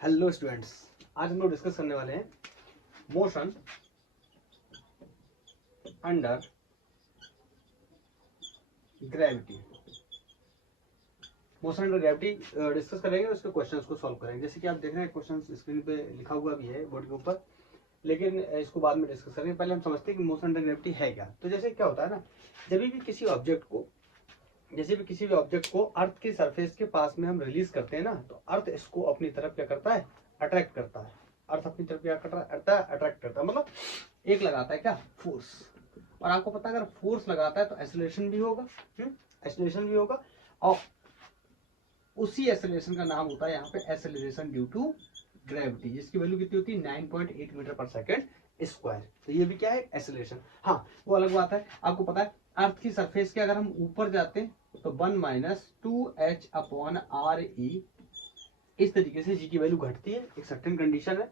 Hello students, आज हम लोग डिस्कस करने वाले हैं motion under gravity. Motion under gravity discuss करेंगे, उसके क्वेश्चंस को सॉल्व करेंगे। जैसे कि आप देख रहे हैं क्वेश्चन स्क्रीन पे लिखा हुआ भी है बोर्ड के ऊपर, लेकिन इसको बाद में डिस्कस करेंगे। पहले हम समझते हैं कि मोशन अंडर ग्रेविटी है क्या। तो जैसे क्या होता है ना, जब भी किसी ऑब्जेक्ट को अर्थ की सरफेस के पास में हम रिलीज करते हैं ना, तो अर्थ इसको अपनी तरफ क्या करता है, अट्रैक्ट करता है। अर्थ अपनी तरफ क्या करता है, अट्रैक्ट करता है। मतलब एक लगाता है क्या, फोर्स। और आपको पता है अगर फोर्स लगाता है तो एक्सेलरेशन भी होगा, एक्सेलरेशन भी होगा। और उसी एक्सेलरेशन का नाम होता है यहाँ पे एक्सेलरेशन ड्यू टू ग्रेविटी, जिसकी वैल्यू कितनी होती है 9.8 मीटर पर सेकेंड स्क्वायर। तो ये भी क्या है, एक्सेलरेशन। हाँ, वो अलग बात है। आपको पता है अर्थ की सरफेस के अगर हम ऊपर जाते हैं तो 1 minus 2h upon R E, इस तरीके से जी की वैल्यू घटती है। एक सर्टेन कंडीशन है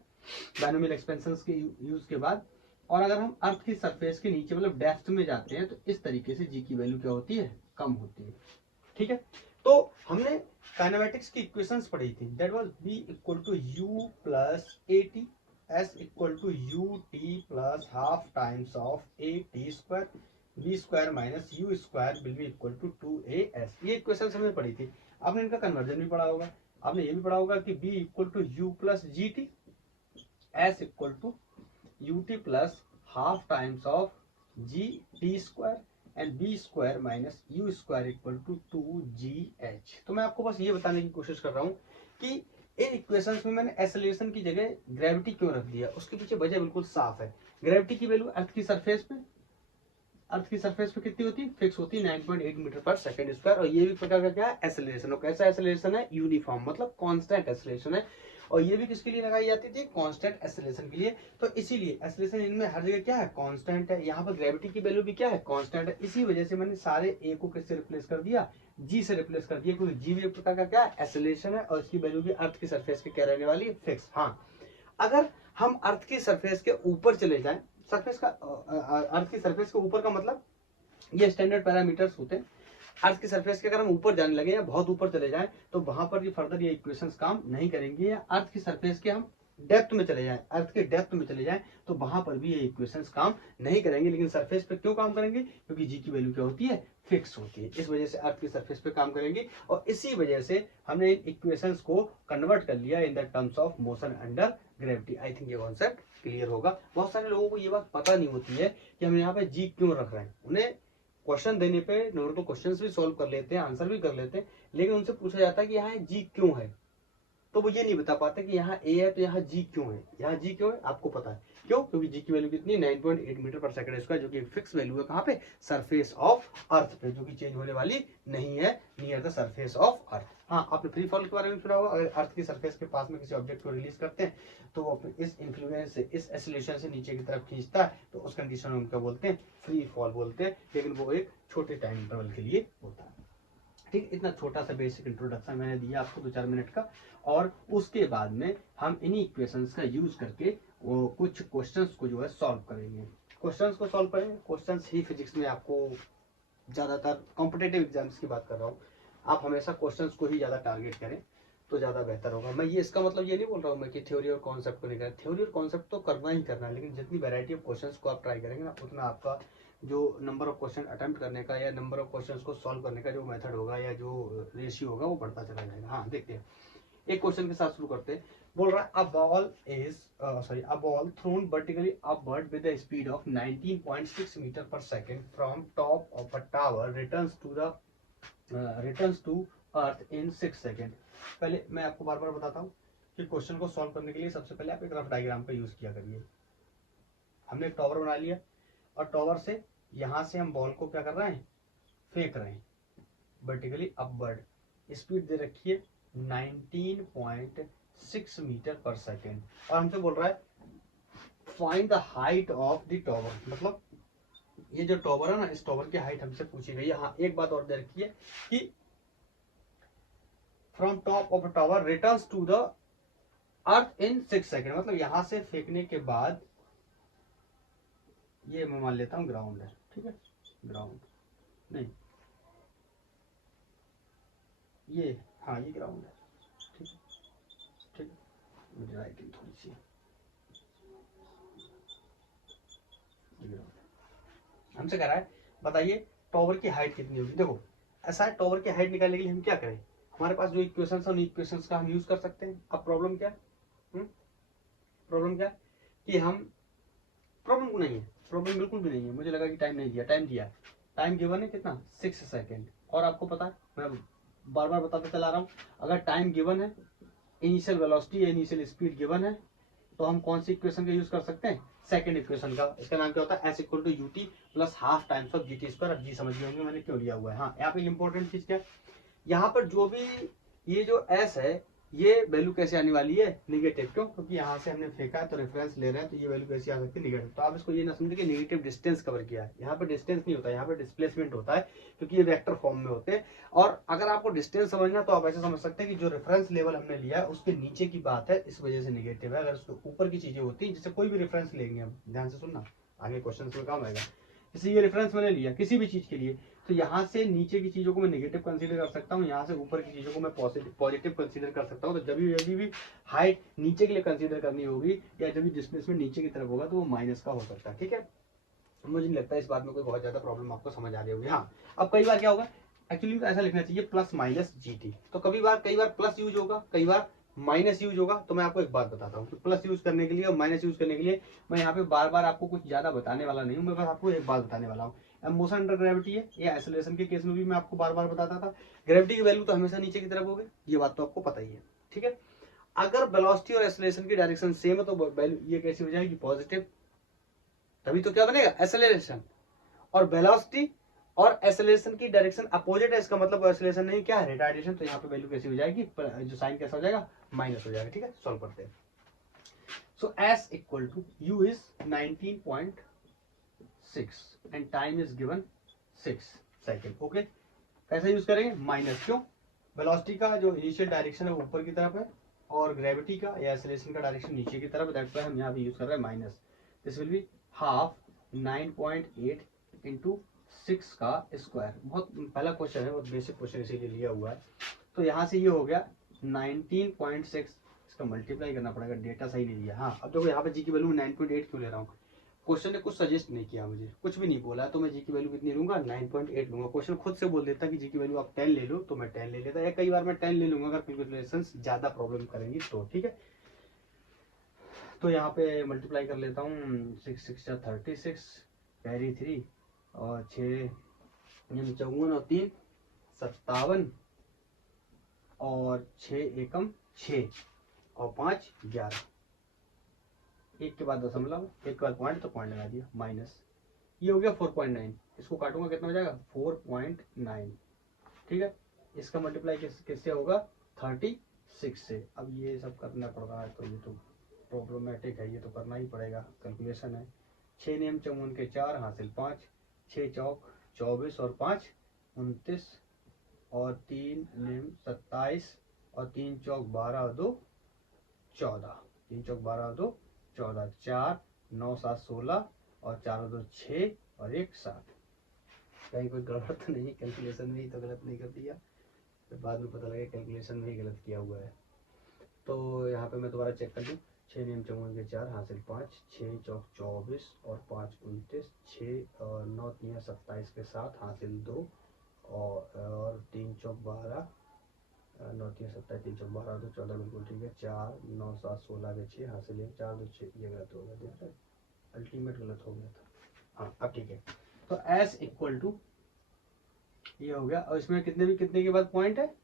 बायनोमियल एक्सपेंशन के यूज के बाद। और अगर हम अर्थ की सरफेस के नीचे मतलब डेप्थ में जाते हैं तो इस तरीके से जी की वैल्यू क्या होती है, कम होती है। ठीक है, तो हमने काइनेमेटिक्स की इक्वेशंस पढ़ी थी। That was v equal to u plus a t, s equal to u t plus half times of a t square, v square minus u square will be equal to 2as। ये equations हमने पढ़ी थी। आपने इनका conversion भी पढ़ा होगा। आपने ये भी पढ़ा होगा कि v equal to u plus g t, s equal to u t plus half times of g t square and b square minus u square equal to 2gh। तो मैं आपको बस ये बताने की कोशिश कर रहा हूं कि इन इक्वेशंस में मैंने एक्सेलरेशन की जगह ग्रेविटी क्यों रख दिया। उसके पीछे वजह बिल्कुल साफ है। ग्रेविटी की वैल्यू अर्थ की सरफेस पे कितनी होती है, फिक्स होती है 9.8 मीटर पर सेकंड स्क्वायर। और ये भी प्रकार का क्या है, एक्सेलरेशन। और कैसा एक्सेलरेशन है, यूनिफॉर्म, मतलब कांस्टेंट एक्सेलरेशन है। और ये भी किसके लिए लगाई जाती थी, कांस्टेंट एक्सेलरेशन के लिए। तो इसीलिए एक्सेलरेशन इनमें हर जगह क्या है, कांस्टेंट है। यहाँ पर ग्रेविटी की वैल्यू भी क्या है, कांस्टेंट है। इसी वजह से मैंने सारे ए को किससे रिप्लेस कर दिया, जी से रिप्लेस कर दिया, क्योंकि जी भी एक प्रकार का क्या है, एक्सेलरेशन है। और इसकी वैल्यू भी अर्थ की सरफेस के क्या रहने वाली है, फिक्स। हाँ, अगर हम अर्थ की सरफेस के ऊपर चले जाएं, सरफेस का अर्थ की सरफेस के ऊपर का मतलब ये स्टैंडर्ड पैरामीटर्स होते हैं। अर्थ की सरफेस के अगर हम ऊपर जाने लगे या बहुत ऊपर चले जाएं तो वहां पर ये फर्दर ये इक्वेशंस काम नहीं करेंगे। या अर्थ की सरफेस के हम डेप्थ में चले जाएं, अर्थ के डेप्थ में चले जाएं तो वहां पर भी ये इक्वेशंस काम नहीं करेंगे। लेकिन सरफेस पे क्यों काम करेंगे, क्योंकि जी की वैल्यू क्या होती है, फिक्स होती है। इस वजह से अर्थ की सरफेस पे काम करेंगे। और इसी वजह से हमने इन इक्वेशंस को कन्वर्ट कर लिया in the terms of motion under gravity. I think ये कॉन्सेप्ट क्लियर होगा। बहुत सारे लोगों को ये बात पता नहीं होती है कि हम यहाँ पे जी क्यों रख रहे हैं। उन्हें क्वेश्चन देने पे नॉर्मल क्वेश्चन भी सॉल्व कर लेते हैं, आंसर भी कर लेते हैं, लेकिन उनसे पूछा जाता है कि यहाँ जी क्यों है, तो वो ये नहीं बता पाते कि यहाँ ए है तो यहाँ जी क्यों है। यहाँ जी क्यों है आपको पता है, क्यों, क्योंकि जी की वैल्यू कितनी 9.8 मीटर पर सेकंड स्क्वायर, जो कि एक फिक्स वैल्यू है। कहाँ पे, सरफेस ऑफ अर्थ पे, जो कि चेंज होने वाली नहीं है, near the surface of earth. हाँ, आपने फ्री फॉल के बारे में सुना होगा। अगर अर्थ की सरफेस के पास में किसी ऑब्जेक्ट को रिलीज करते हैं तो वो इस इन्फ्लुएंस से, इस एक्सीलरेशन से नीचे की तरफ खींचता है, तो उस कंडीशन में हम क्या बोलते हैं, फ्री फॉल बोलते हैं। लेकिन वो एक छोटे टाइम इंटरवल के लिए होता है। ठीक, इतना छोटा सा बेसिक इंट्रोडक्शन मैंने दिया आपको 2-4 मिनट का। और उसके बाद में हम इन्हीं इक्वेशंस का यूज करके वो कुछ क्वेश्चंस को जो है सॉल्व करेंगे। क्वेश्चंस को सॉल्व करेंगे, क्वेश्चंस ही फिजिक्स में आपको ज़्यादातर कॉम्पिटेटिव एग्जाम्स की बात कर रहा हूँ, आप हमेशा क्वेश्चंस को ही ज़्यादा टारगेट करें तो ज़्यादा बेहतर होगा। मैं ये इसका मतलब ये नहीं बोल रहा हूँ मैं कि थ्योरी और कॉन्सेप्ट को नहीं करें, थ्योरी और कॉन्सेप्ट तो करना ही करना है, लेकिन जितनी वैरायटी ऑफ क्वेश्चंस को आप ट्राई करेंगे ना, उतना आपका जो नंबर ऑफ क्वेश्चन अटेम्प्ट करने का या नंबर ऑफ क्वेश्चंस को सॉल्व करने का जो मेथड होगा या जो रेशियो होगा वो बढ़ता चला जाएगा। हाँ, देखते हैं, एक क्वेश्चन के साथ शुरू करते हैं। बोल रहा है a ball thrown vertically upward with the speed of 19.6 metre per second from top of a tower returns to earth in 6 second. पहले मैं आपको बार बार बताता हूँ कि क्वेश्चन को सॉल्व करने के लिए सबसे पहले आप एक रफ डायग्राम का यूज किया करिए। हमने एक टॉवर बना लिया और टॉवर से यहां से हम बॉल को क्या कर रहे हैं, फेंक रहे हैं वर्टिकली अपवर्ड। स्पीड दे रखी है 19.6 मीटर पर सेकेंड। और हमसे बोल रहा है find the height of the tower, मतलब ये जो टॉवर है ना, इस टॉवर की हाइट हमसे पूछी गई है। हाँ, एक बात और दे रखी है कि from top of tower returns to the earth in 6 second, मतलब यहां से फेंकने के बाद, ये मैं मान लेता हूं ग्राउंड है, ठीक है, ग्राउंड नहीं, ये, हाँ ये ग्राउंड है, ठीक है, ठीक है। मुझे राइटिंग थोड़ी सी हमसे कह रहा है बताइए टॉवर की हाइट कितनी होगी। देखो ऐसा है, टॉवर की हाइट निकालने के लिए हम क्या करें, हमारे पास जो इक्वेशन है उन इक्वेशंस का हम यूज कर सकते हैं। अब प्रॉब्लम क्या प्रॉब्लम क्या कि हम प्रॉब्लम नहीं है, प्रॉब्लम बिल्कुल भी नहीं है। मुझे लगा कि टाइम नहीं दिया, टाइम दिया, टाइम गिवन है कितना 6 सेकेंड। और आपको पता है मैं बार बार बताते चला रहा हूँ, अगर टाइम गिवन है, इनिशियल वेलोसिटी या इनिशियल स्पीड गिवन है, तो हम कौन सी इक्वेशन का यूज कर सकते हैं, सेकंड इक्वेशन का। इसका नाम क्या होता है, s equal to u t plus half times of g t square. अब जी समझ गए होंगे मैंने क्यों लिया हुआ है। हाँ यहाँ पे इंपॉर्टेंट चीज क्या है, यहाँ पर जो भी ये जो एस है ये वैल्यू कैसे आने वाली है, निगेटिव। क्यों, क्योंकि यहाँ से हमने फेंका है तो रेफरेंस ले रहे हैं, तो ये वैल्यू कैसी आ सकती है, निगेटिव। तो आप इसको ये ना समझे कि निगेटिव डिस्टेंस कवर किया है, यहाँ पे डिस्टेंस नहीं होता है, यहाँ पे डिस्प्लेसमेंट होता है, क्योंकि ये वेक्टर फॉर्म में होते हैं। और अगर आपको डिस्टेंस समझना तो आप ऐसे समझ सकते हैं कि जो रेफरेंस लेवल हमने लिया है उसके नीचे की बात है, इस वजह से निगेटिव है। अगर उसके ऊपर की चीजें होती है, जैसे कोई भी रेफरेंस लेंगे हम, ध्यान से सुनना, आगे क्वेश्चन में काम आएगा। जैसे ये रेफरेंस मैंने लिया किसी भी चीज के लिए, तो यहाँ से नीचे की चीजों को मैं नेगेटिव कंसीडर कर सकता हूँ, यहाँ से ऊपर की चीजों को मैं पॉजिटिव कंसीडर कर सकता हूँ। तो जब भी हाइट नीचे के लिए कंसीडर करनी होगी या जब भी डिस्प्लेसमेंट नीचे की तरफ होगा तो वो माइनस का हो सकता है। ठीक है, मुझे नहीं लगता है इस बात में कोई बहुत ज्यादा प्रॉब्लम आपको समझ आ रही होगी। हाँ, अब कई बार क्या होगा, एक्चुअली ऐसा लिखना चाहिए प्लस माइनस जी टी। तो कई बार प्लस यूज होगा, कई बार माइनस यूज होगा। तो मैं आपको एक बात बताता हूँ, तो प्लस यूज करने के लिए और माइनस यूज करने के लिए मैं यहाँ पे बार बार आपको कुछ ज्यादा बताने वाला नहीं हूँ, मैं बस आपको एक बात बताने वाला हूँ। अब मोशन अंडर ग्रेविटी है या एक्सेलरेशन के केस में भी मैं आपको बार बार बताता था, ग्रेविटी की वैल्यू तो हमेशा नीचे की तरफ होगी, ये बात तो आपको पता ही है। ठीक है, अगर वेलोसिटी और एक्सेलरेशन की डायरेक्शन सेम है तो वैल्यू ये कैसी हो जाएगी, पॉजिटिव। तभी तो क्या बनेगा, एक्सेलरेशन। और वेलोसिटी और एक्सेलरेशन की डायरेक्शन अपोजिट है, इसका मतलब एक्सेलरेशन नहीं क्या है, रिटार्डेशन। तो यहाँ पे वैल्यू कैसी हो जाएगी, जो साइन कैसा हो जाएगा, माइनस हो जाएगा। ठीक है, सॉल्व करते हैं। So s equal to u is 19.6 and time is given 6 second. Okay, कैसे यूज करेंगे, माइनस। क्यों, वेलोसिटी का जो इनिशियल डायरेक्शन है वो ऊपर की तरफ है और ग्रेविटी का या एक्सेलरेशन का डायरेक्शन नीचे की तरफ, दैट्स व्हाई हम यहाँ पे यूज कर रहे हैं minus. This will be half 9.8 into 6 का स्क्वायर। बहुत पहला क्वेश्चन है, बहुत बेसिक क्वेश्चन इसीलिए लिया हुआ है। तो यहाँ से ये हो गया 19.6, इसका मल्टीप्लाई करना पड़ेगा, डेटा सही नहीं दिया। हाँ, अब देखो यहाँ पे जी की वैल्यू 9.8 क्यों ले रहा हूँ, क्वेश्चन ने कुछ सजेस्ट नहीं किया, मुझे कुछ भी नहीं बोला, तो मैं जी की वैल्यू कितनी लूंगा, 9.8 लूंगा। क्वेश्चन खुद से बोल देता कि जी की वैल्यू आप 10 ले लो, तो मैं 10 ले लेता, या कई बार मैं 10 ले लूंगा अगर कैलकुलेशन ज्यादा प्रॉब्लम करेंगी तो। ठीक है, तो यहाँ पे मल्टीप्लाई कर लेता हूँ, 6 6 36, कैरी 3 और 6 54 और 3 57 और 6 एकम 6 और 5 11, एक के बाद दशमलव, एक के बाद पॉइंट, तो पॉइंट लगा दिया, माइनस। ये हो गया 4.9, इसको काटूंगा कितना हो जाएगा, 4.9। ठीक है, इसका मल्टीप्लाई किससे होगा, 36 से। अब ये सब करना पड़ रहा है तो ये तो प्रॉब्लमेटिक है, ये तो करना ही पड़ेगा, कैलकुलेशन है। 6 नियम 54 के 4 हासिल 5, 6 चौक 24 और 5 29 और 3 नियम 27 और 3 चौक 12 और 2 14, 3 चौक 12 और 2 14, 4 9 7 16 और 4 और 2 6 और 1 7। कहीं कोई गड़बड़ तो नहीं, कैलकुलेशन में ही तो गलत नहीं कर दिया, फिर बाद में पता लगे कैलकुलेशन में ही गलत किया हुआ है। तो यहाँ पे मैं दोबारा चेक कर लूँ, 6 नियम 54 के 4 हासिल 5, 6 चौक 24 और 5 29, 6 और 9 3 27 के 7 हासिल 2 और 3 चौक 12, 9 3 27 3 चौक 12 2 14, बिल्कुल ठीक है। 4 9 7 16 के 6 हासिल 1 4 2 6, ये गलत हो गया, देख रहे अल्टीमेट गलत हो गया था। हाँ अब ठीक है, तो एस इक्वल टू ये हो गया, और इसमें कितने के बाद पॉइंट है,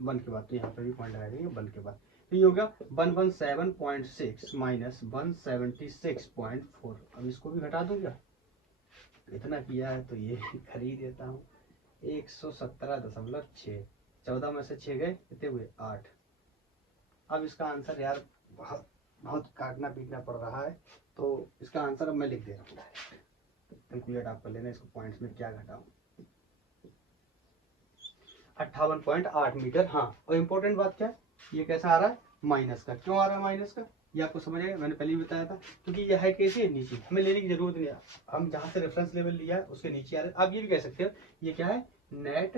1 के बाद, तो यहाँ पे भी पॉइंट लगा देंगे 1 के बाद। तो ये हो गया 117.6 माइनस 176.4। अब इसको भी घटा दूं क्या, इतना किया है तो ये खरीद देता हूँ, 117.6, 14 में से 6 गए, कितने हुए 8। अब इसका आंसर यार बहुत काटना पीटना पड़ रहा है, तो इसका आंसर अब मैं लिख दे रहा हूँ, कैलकुलेट आप कर लेना इसको, पॉइंट्स में क्या घटाऊं, 58.8 मीटर। हाँ, और इम्पोर्टेंट बात क्या है, ये कैसा आ रहा है, माइनस का। क्यों आ रहा है माइनस का, ये आपको समझ आएगा, मैंने पहले भी बताया था, क्योंकि ये हाइट कैसी है, नीचे, हमें लेने की जरूरत नहीं है, हम जहाँ से रेफरेंस लेवल लिया है उसके नीचे आ रहे हैं। आप ये भी कह सकते हो ये क्या है, नेट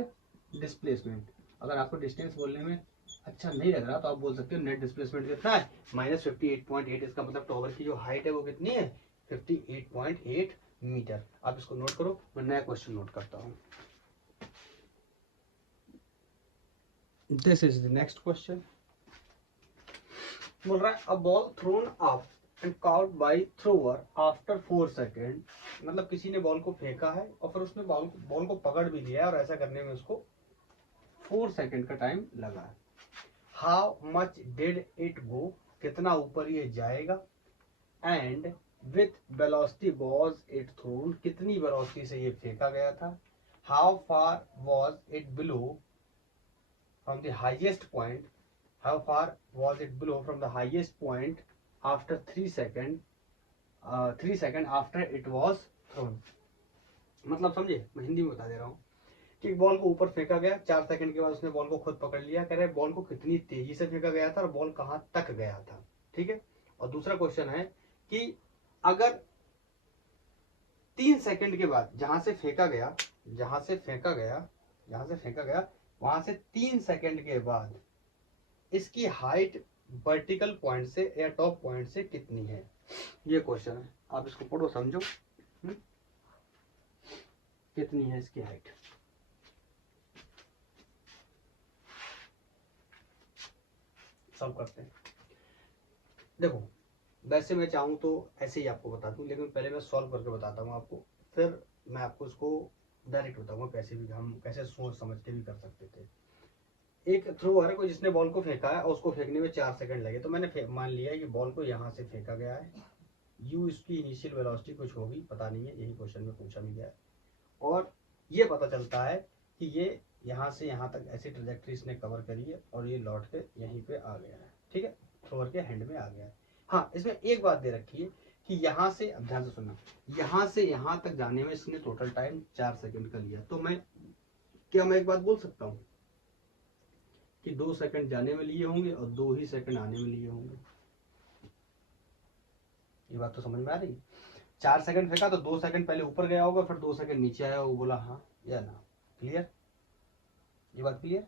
डिस्प्लेसमेंट। अगर आपको डिस्टेंस बोलने में अच्छा नहीं लग रहा तो आप बोल सकते हो नेट डिस्प्लेसमेंट कितना है -58.8। इसका मतलब टॉवर की जो हाइट है वो कितनी है 58.8 मीटर। आप इसको नोट करो, मैं नया क्वेश्चन नोट करता हूँ। This is the next question. बोल रहा है a ball thrown up and caught by thrower after 4 second. मतलब किसी ने बॉल को फेंका है और फिर उसने बॉल को पकड़ भी लिया है और ऐसा करने में उसको 4 सेकेंड का टाइम लगा है। How much did it go, कितना ऊपर ये जाएगा, and with velocity was it thrown, कितनी वेलोसिटी से ये फेंका गया था, how far was it below from the highest point, how far was it below from the highest point after 3 second after it was thrown। मतलब समझे, मैं हिंदी में बता दे रहा हूँ कि बॉल को ऊपर फेंका गया, 4 सेकंड के बाद उसने बॉल को खुद पकड़ लिया। कह रहे बॉल को कितनी तेजी से फेंका गया था और बॉल कहाँ तक गया था। ठीक है। और दूसरा क्वेश्चन है कि अगर 3 सेकंड के बाद जहां से फेंका गया वहां से 3 सेकंड के बाद इसकी हाइट वर्टिकल पॉइंट से या टॉप पॉइंट से कितनी है, ये क्वेश्चन है। आप इसको पढ़ो समझो। कितनी है इसकी हाइट। सॉल्व करते हैं। देखो वैसे मैं चाहूँ तो ऐसे ही आपको बता दूं, लेकिन पहले मैं सॉल्व करके बताता हूँ आपको, फिर मैं आपको इसको डायरेक्ट बताऊंगा कैसे भी हम कैसे सोच समझ के भी कर सकते थे। एक थ्रोअर को जिसने बॉल को फेंका है और उसको फेंकने में 4 सेकंड लगे, तो मैंने मान लिया है कि बॉल को यहाँ से फेंका गया है, यू इसकी इनिशियल वेलोसिटी कुछ होगी, पता नहीं है, यही क्वेश्चन में पूछा भी गया है। और ये पता चलता है कि ये यहाँ से यहाँ तक ऐसी ट्रेजेक्ट्री इसने कवर करी है और ये लौट के यहीं पे आ गया है। ठीक है, थ्रोअर के हैंड में आ गया है। हाँ, इसमें एक बात दे रखी है कि यहाँ से, अब ध्यान से सुनना, यहाँ से यहाँ तक जाने में इसने टोटल टाइम 4 सेकंड का लिया। तो मैं एक बात बोल सकता हूँ कि 2 सेकंड जाने में लिए होंगे और 2 ही सेकंड आने में लिए होंगे। ये बात तो समझ में आ रही है। 4 सेकंड फेंका तो 2 सेकंड पहले ऊपर गया होगा, फिर 2 सेकंड नीचे आया, वो बोला हाँ या ना। क्लियर, ये बात क्लियर।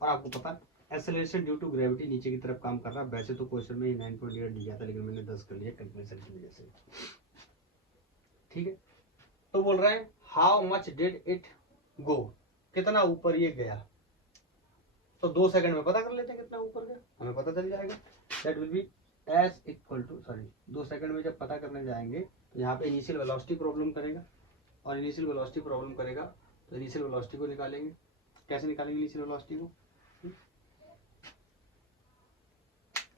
और आपको पता एक्सेलरेशन ड्यू टू ग्रेविटी नीचे की तरफ काम कर रहा है। वैसे तो क्वेश्चन में 9.8 दिया था, लेकिन मैंने 10 कर लिया कैलकुलेशन की वजह से। ठीक है, तो बोल रहे हैं how much did it go, कितना ऊपर ये गया। तो 2 सेकंड में पता कर लेते हैं कितना ऊपर गया, हमें पता चल जाएगा। That will be s equal to, sorry 2 second में जब पता करने जाएंगे तो यहाँ पे इनिशियल वेलोसिटी प्रॉब्लम करेगा, और इनिशियल वेलोसिटी प्रॉब्लम करेगा तो इनिशियल वेलोसिटी को निकालेंगे। कैसे निकालेंगे इनिशियल वेलोसिटी को,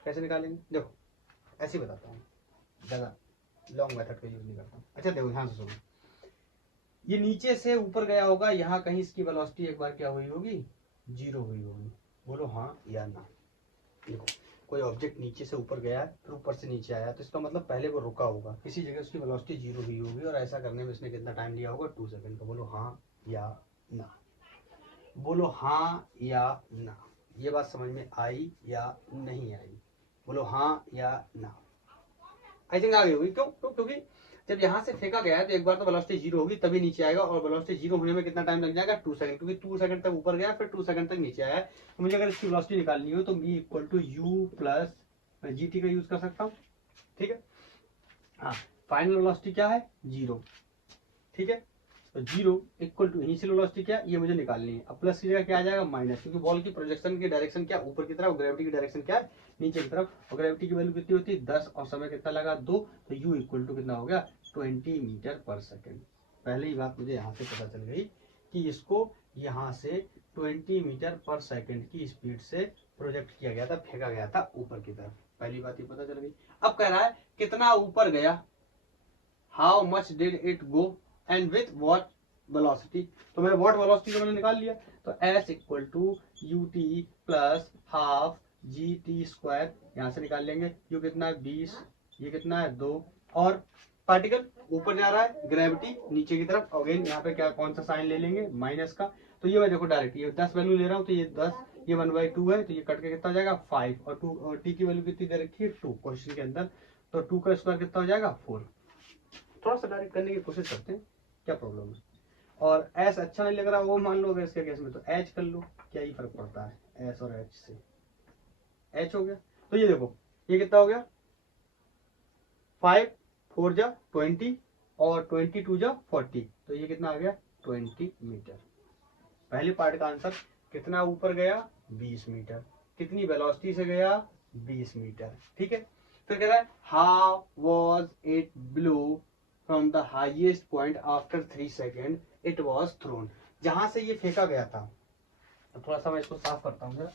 कैसे निकालेंगे, देखो ऐसे ही बताता हूँ, ज़्यादा लॉन्ग मेथड का यूज नहीं करता हूँ। अच्छा देखो ध्यान से सुनो, ये नीचे से ऊपर गया होगा, यहाँ कहीं इसकी वेलोसिटी एक बार क्या हुई होगी, 0 हुई होगी। बोलो हाँ या ना। देखो कोई ऑब्जेक्ट नीचे से ऊपर गया है, फिर ऊपर से नीचे आया, तो इसका मतलब पहले वो रुका होगा किसी जगह, उसकी वेलोसिटी 0 हुई होगी, और ऐसा करने में इसने कितना टाइम लिया होगा, 2 सेकंड का। बोलो हाँ या ना, बोलो हाँ या ना। ये बात समझ में आई या नहीं आई, बोलो हाँ या ना। आई थिंक आ गई होगी। क्यों क्यों क्योंकि जब यहाँ से फेंका गया है तो एक बार तो वेलोसिटी 0 होगी तभी नीचे आएगा, और वेलोसिटी 0 होने में कितना टाइम लग जाएगा, 2 सेकंड, क्योंकि 2 सेकंड तक ऊपर गया फिर 2 सेकंड तक नीचे आया है। तो मुझे अगर इसकी वेलोसिटी निकालनी हो तो v equal to u plus g t का यूज कर सकता हूँ। ठीक है, हाँ फाइनल वेलोसिटी क्या है, 0। ठीक है, तो 0 इक्वल टू इनिशियल वेलोसिटी क्या, ये मुझे निकालनी है। अब प्लस की जगह क्या आ जाएगा, माइनस, क्योंकि बॉल की प्रोजेक्शन की डायरेक्शन क्या, ऊपर की तरफ, ग्रेविटी की डायरेक्शन क्या है, नीचे की तरफ। और ग्रेविटी की वैल्यू कितनी होती है, 10, और समय कितना लगा, 2। तो u इक्वल टू कितना हो गया, 20 मीटर पर सेकेंड। पहले ही बात मुझे यहाँ से पता चल गई कि इसको यहाँ से 20 मीटर पर सेकेंड की स्पीड से प्रोजेक्ट किया गया था, फेंका गया था ऊपर की तरफ। पहली बात ये पता चल गई। अब कह रहा है कितना ऊपर गया, how much did it go and with what velocity. तो मैंने व्हाट वेलोसिटी को मैंने निकाल लिया, तो s equal to u t plus half g t square, यहाँ से निकाल लेंगे। u कितना है 20, ये कितना है 2, और पार्टिकल ऊपर जा रहा है, ग्रेविटी नीचे की तरफ, अगेन यहाँ पे क्या कौन सा साइन ले लेंगे, माइनस का। तो ये मैं देखो डायरेक्ट ये 10 वैल्यू ले रहा हूँ, तो ये 10, ये 1/2 है, तो ये कट के कितना हो जाएगा 5, और 2, और टी की वैल्यू कितनी दे रखी है 2 क्वेश्चन के अंदर, तो 2 का स्क्वायर कितना हो जाएगा 4। थोड़ा सा डायरेक्ट करने की कोशिश करते हैं, क्या प्रॉब्लम है। और एस अच्छा नहीं लग रहा वो मान लो अगर इसके केस में तो एच कर लो, क्या ही फर्क पड़ता है, एस और एच से एच हो गया। तो ये देखो ये कितना हो गया 5 4 जा 20 और 22 जा 40, तो ये कितना आ गया 20 मीटर। पहले पार्ट का आंसर कितना ऊपर गया 20 मीटर, कितनी वेलोसिटी से गया 20 मीटर। ठीक है, फिर कह रहा है how was it blow from the highest point after 3 second it was thrown. जहां से ये फेंका गया था, तो थोड़ा सा मैं इसको साफ करता हूँ जरा।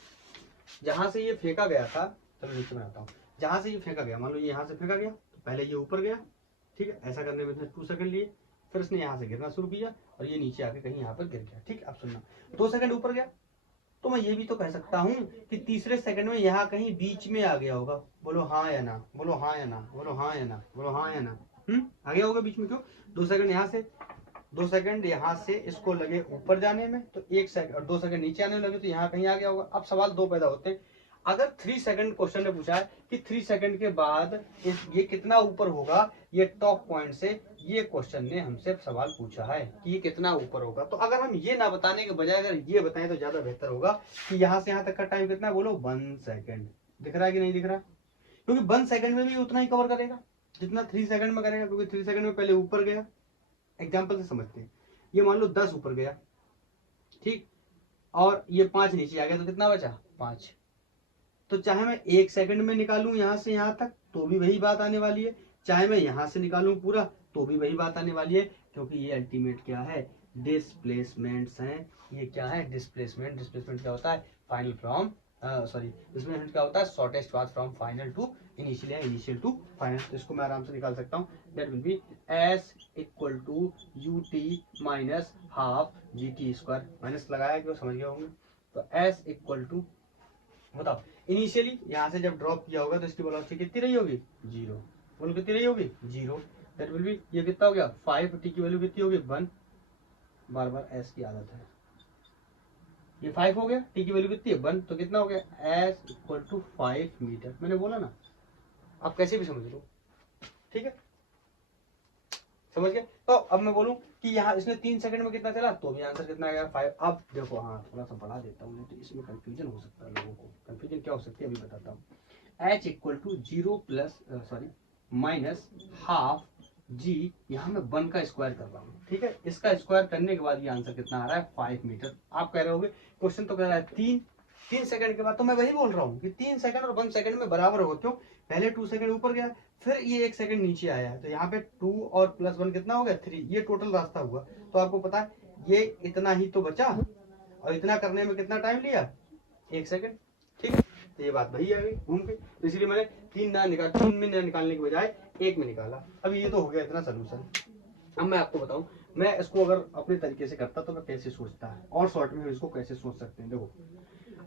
जहां से ये फेंका गया था, चलो नीचे में आता हूँ, जहां से ये फेंका गया, मान लो ये यहाँ से फेंका गया तो पहले ये ऊपर गया, ठीक है, ऐसा करने में इसने 2 सेकंड लिए, फिर इसने यहाँ से गिरना शुरू किया और ये नीचे आके कहीं यहाँ पर गिर गया। ठीक, अब सुनना, 2 सेकंड ऊपर गया, तो मैं ये भी तो कह सकता हूँ कि तीसरे सेकंड में यहाँ कहीं बीच में आ गया होगा। बोलो हाँ या ना, बोलो हाँ या ना, बोलो हाँ या ना, बोलो हाँ या ना। आ गया होगा बीच में। क्यों 2 सेकंड यहाँ से, 2 सेकंड यहाँ से इसको लगे ऊपर जाने में, तो 1 सेकंड और 2 सेकंड नीचे आने में लगे, तो यहाँ कहीं आ गया होगा। अब सवाल दो पैदा होते हैं, अगर 3 सेकंड क्वेश्चन ने पूछा है कि 3 सेकंड के बाद ये कितना ऊपर होगा, ये टॉप पॉइंट से ये क्वेश्चन ने हमसे सवाल पूछा है कि ये कितना ऊपर होगा, तो अगर हम ये ना बताने के बजाय अगर ये बताएं तो ज्यादा बेहतर होगा कि यहाँ से यहाँ तक का टाइम कितना है, बोलो 1 सेकंड। दिख रहा है कि नहीं दिख रहा, क्योंकि 1 सेकंड में भी उतना ही कवर करेगा जितना 3 सेकंड में करेगा, क्योंकि 3 सेकंड में पहले ऊपर गया। एग्जाम्पल से समझते हैं, ये मान लो 10 ऊपर गया, ठीक, और ये 5 नीचे आ गया, तो कितना बचा 5। तो चाहे मैं 1 सेकंड में निकालूं यहाँ से यहाँ तक तो भी वही बात आने वाली है, चाहे मैं यहाँ से निकालूं पूरा तो भी वही बात आने वाली है, क्योंकि ये अल्टीमेट क्या है, डिस्प्लेसमेंट्स हैं। ये क्या है, डिस्प्लेसमेंट। डिस्प्लेसमेंट क्या होता है, फाइनल फ्रॉम सॉरी डिस्प्लेसमेंट क्या होता है, shortest path from final to initial या इनिशियल टू फाइनल। तो इसको मैं आराम से निकाल सकता हूँ, that will be s equal to u t minus half g t square. Minus लगाया क्यों, समझ गए होंगे। तो एस इक्वल टू, बताओ इनिशियली यहाँ से जब ड्रॉप किया होगा तो इसकी वेलोसिटी कितनी रही होगी 0। बोलो कितनी रही होगी 0। दैट विल बी, ये कितना हो गया 5, टी की वैल्यू कितनी होगी 1। बार बार एस की आदत है, ये 5 हो गया, टी की वैल्यू कितनी है 1, तो कितना हो गया एस इक्वल टू 5 मीटर। मैंने बोला ना, आप कैसे भी समझ लो, ठीक है, समझ गए। तो अब मैं बोलूं कि यहाँ इसने 3 सेकंड में कितना चला, तो भी आंसर कितना आएगा 5। अब देखो, हाँ थोड़ा सा बढ़ा देता हूँ, नहीं तो इसमें कंफ्यूजन हो सकता है लोगों को। कंफ्यूजन क्या हो सकती है अभी बताता हूँ। H equal to 0 plus sorry minus half g, यहाँ मैं 1 का स्क्वायर कर रहा हूँ, ठीक है, इसका स्क्वायर करने के बाद ये आंसर कितना आ रहा है 5 मीटर। आप कह रहे होगे क्वेश्चन तो कह रहा है 3 सेकंड के बाद, तो मैं वही बोल रहा हूँ कि 3 सेकंड और 1 सेकंड में बराबर होगा। क्यों, पहले 2 सेकंड ऊपर गया, फिर ये 1 सेकंड नीचे आया है, तो यहाँ पे 2 और प्लस 1 कितना हो गया 3, ये टोटल रास्ता हुआ। तो आपको पता है ये इतना ही तो बचा, और इतना करने में कितना टाइम लिया 1 सेकंड, ठीक है। तो ये बात वही आ गई घूम के, तो इसलिए मैंने 3 में ना निकालने के बजाय 1 में निकाला। अब ये तो हो गया इतना सोल्यूशन। अब मैं आपको बताऊं, मैं इसको अगर अपने तरीके से करता तो मैं कैसे सोचता है, और शॉर्ट में हम इसको कैसे सोच सकते हैं। देखो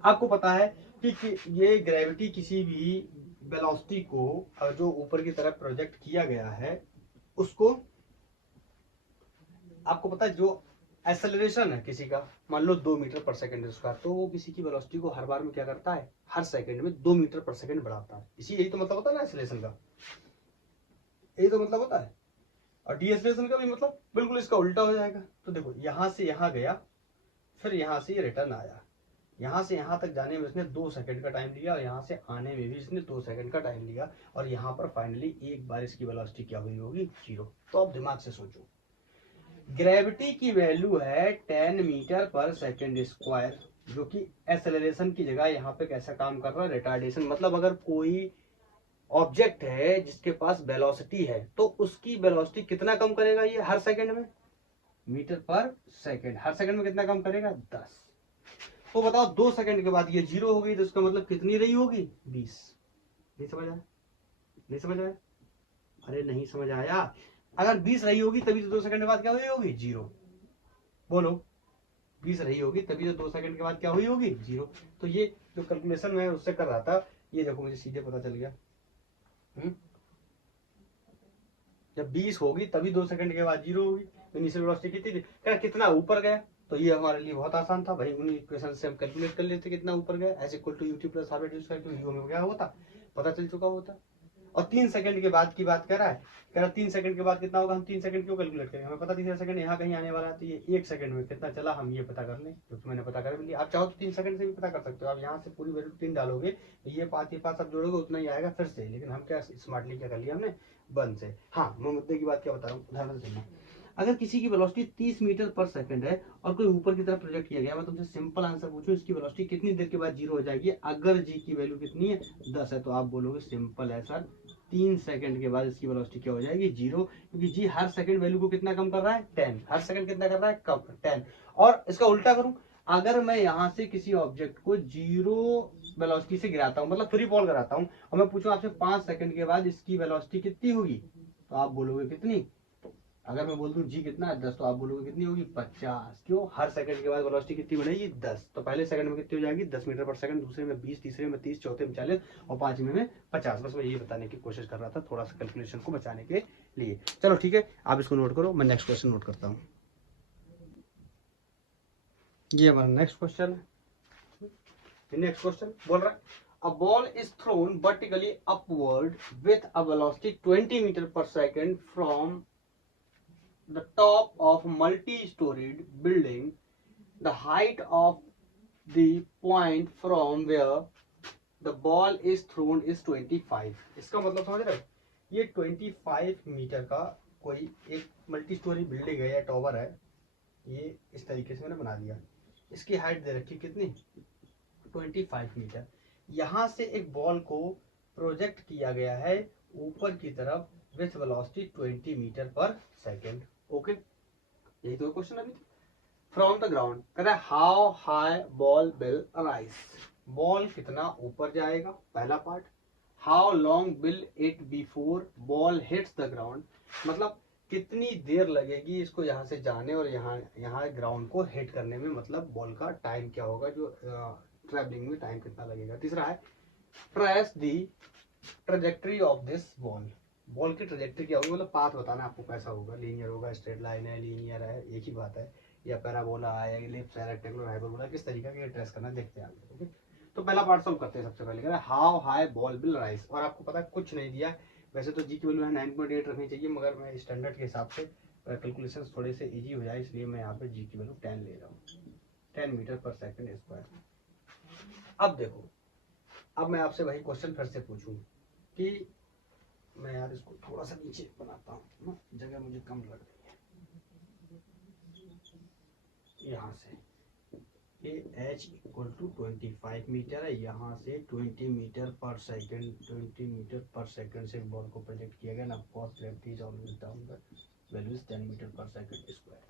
आपको पता है कि ये ग्रेविटी किसी भी वेलोसिटी को जो ऊपर की तरफ प्रोजेक्ट किया गया है उसको, आपको पता है जो एक्सेलरेशन है किसी का, मान लो 2 मीटर पर सेकंड उसका, तो वो किसी की वेलोसिटी को हर बार में क्या करता है, हर सेकंड में 2 मीटर पर सेकंड बढ़ाता है। इसी यही तो मतलब होता है ना एक्सेलरेशन का, यही तो मतलब होता है। और डीएक्सेलरेशन का भी मतलब बिल्कुल इसका उल्टा हो जाएगा। तो देखो यहाँ से यहाँ गया, फिर यहाँ से ये रिटर्न आया, यहाँ से यहाँ तक जाने में इसने 2 सेकंड का टाइम लिया, और यहाँ से आने में भी इसने 2 सेकंड का टाइम लिया, और यहाँ पर फाइनली एक बार इसकी वेलोसिटी क्या हुई होगी 0। तो अब दिमाग से सोचो, ग्रेविटी की वैल्यू है 10 मीटर पर सेकंड स्क्वायर, जो कि एक्सेलरेशन की जगह यहाँ पे कैसा काम कर रहा है, रिटार्डेशन। मतलब अगर कोई ऑब्जेक्ट है जिसके पास वेलोसिटी है तो उसकी वेलोसिटी कितना कम करेगा ये हर सेकंड में, मीटर पर सेकंड, हर सेकंड में कितना कम करेगा 10। तो बताओ 2 सेकंड के बाद ये 0 हो गई, तो उसका मतलब कितनी रही होगी 20। नहीं समझ आया, नहीं समझ आया, अरे नहीं समझ आया। अगर 20 रही होगी तभी तो 2 सेकंड के बाद क्या हुई होगी 0। बोलो 20 रही होगी तभी तो 2 सेकंड के बाद क्या हुई होगी 0। तो ये जो कैलकुलेशन मैं उससे कर रहा था, ये देखो मुझे सीधे पता चल गया। जब 20 होगी तभी 2 सेकंड के बाद 0 होगी, तो इनिशियल वेलोसिटी कितनी थी, कितना ऊपर गया। तो ये हमारे लिए बहुत आसान था भाई, उन्हीं इक्वेशन से हम कैलकुलेट कर लेते कितना ऊपर गया, s equal to u t plus half radius करके यू हमें क्या होता पता चल चुका होता। और 3 सेकंड के बाद की बात कर रहा है, कह रहा 3 सेकंड के बाद कितना होगा, हम 3 सेकंड क्यों कैलकुलेट करें, हमें पता 3 सेकंड यहाँ कहीं आने वाला है, तो ये 1 सेकंड में कितना चला हम ये पता कर लें, क्योंकि मैंने पता कर लिया। आप चाहो तो 3 सेकंड से भी पता कर सकते हो, आप यहाँ से पूरी वैल्यू 3 डालोगे तो ये 5 सब जोड़ोगे उतना ही आएगा फिर से, लेकिन हम क्या स्मार्टली क्या कर लिया हमने 1 से। हाँ, मैं मुद्दे की बात क्या बता रहा हूँ, उदाहरण से सुनना। अगर किसी की वेलोसिटी 30 मीटर पर सेकंड है और कोई ऊपर की तरफ प्रोजेक्ट किया गया, मैं तुमसे सिंपल आंसर पूछूं, इसकी वेलोसिटी कितनी देर के बाद जीरो हो जाएगी, अगर जी की वैल्यू कितनी है 10 है, तो आप बोलोगे सिंपल है सर 3 सेकंड के बाद इसकी वेलोसिटी क्या हो जाएगी, जीरो, क्योंकि जी हर सेकंड वैल्यू को कितना कम कर रहा है 10, हर सेकंड कितना कर रहा है कम 10। और इसका उल्टा करूं, अगर मैं यहाँ से किसी ऑब्जेक्ट को जीरो वेलोसिटी से गिराता हूँ, मतलब फ्री फॉल कराता हूँ, और मैं पूछूं आपसे 5 सेकंड के बाद इसकी वेलोसिटी कितनी होगी, तो आप बोलोगे कितनी, अगर मैं बोल दूं जी कितना है 10, तो आप बोलोगे कितनी होगी 50। क्यों, हर सेकंड के बाद वेलोसिटी कितनी बढ़ेगी 10, तो पहले सेकंड में कितनी हो जाएगी 10 मीटर पर सेकंड, दूसरे में 20, तीसरे में 30, चौथे में 40 और पांचवें में 50। बस मैं ये बताने की कोशिश कर रहा था, थोड़ा सा कैलकुलेशन को बचाने के लिए। चलो ठीक है, आप इसको नोट करो, मैं नेक्स्ट क्वेश्चन नोट करता हूँ। ये हमारा नेक्स्ट क्वेश्चन है। नेक्स्ट क्वेश्चन बोल रहा है a ball is thrown vertically upward with a velocity 20 meter per second from the top of multi-storied building. The height of the point from where the ball is thrown is 25. इसका मतलब समझ रहे हो, ये 25 metre का कोई एक multi storey building है या टॉवर है, ये इस तरीके से मैंने बना दिया, इसकी हाइट दे रखी कितनी 25 मीटर। यहाँ से एक बॉल को प्रोजेक्ट किया गया है ऊपर की तरफ with velocity 20 metre per second. Okay, यही तो क्वेश्चन अभी। फ्रॉम द ग्राउंड कह रहा है how high ball will rise, ball कितना ऊपर जाएगा, पहला part. How long will it before ball hits the ground, मतलब कितनी देर लगेगी इसको यहाँ से जाने और यहाँ ग्राउंड को हिट करने में, मतलब बॉल का टाइम क्या होगा, जो ट्रैवलिंग में टाइम कितना लगेगा। तीसरा है trace the trajectory of this ball, ball की ट्रेजेक्ट्री क्या होगी, मतलब पाथ बताना आपको कैसा होगा, लीनियर होगा, स्ट्रेट लाइन है, लीनियर है, एक ही बात है, या पैराबोला है, एलिप्स है, रेक्टेंगुलर हाइपरबोला, किस तरीके का ट्रेस करना देखते हैं आगे। ओके, तो पहला पार्ट सॉल्व करते हैं। सबसे पहले कह रहा है how high ball will rise, और आपको पता है कुछ नहीं दिया, वैसे तो जी की वैल्यू है 9.8 रखनी चाहिए, मगर मैं स्टैंडर्ड के हिसाब से कैलकुलेशन थोड़े से इजी हो जाए, इसलिए मैं यहाँ पे जी की वैल्यू 10 ले रहा हूँ, 10 मीटर पर सेकंड स्क्वायर। अब देखो, अब मैं आपसे वही क्वेश्चन फिर से पूछूं कि मैं यार इसको थोड़ा सा नीचे बनाता हूँ ना, जगह मुझे कम लग रही है, यहाँ से ये h इक्वल टू 25 मीटर है, यहाँ से 20 metre per second, 20 metre per second से बॉल को प्रोजेक्ट किया गया ना, cos gravity is always down, the value is 10 metre per second square.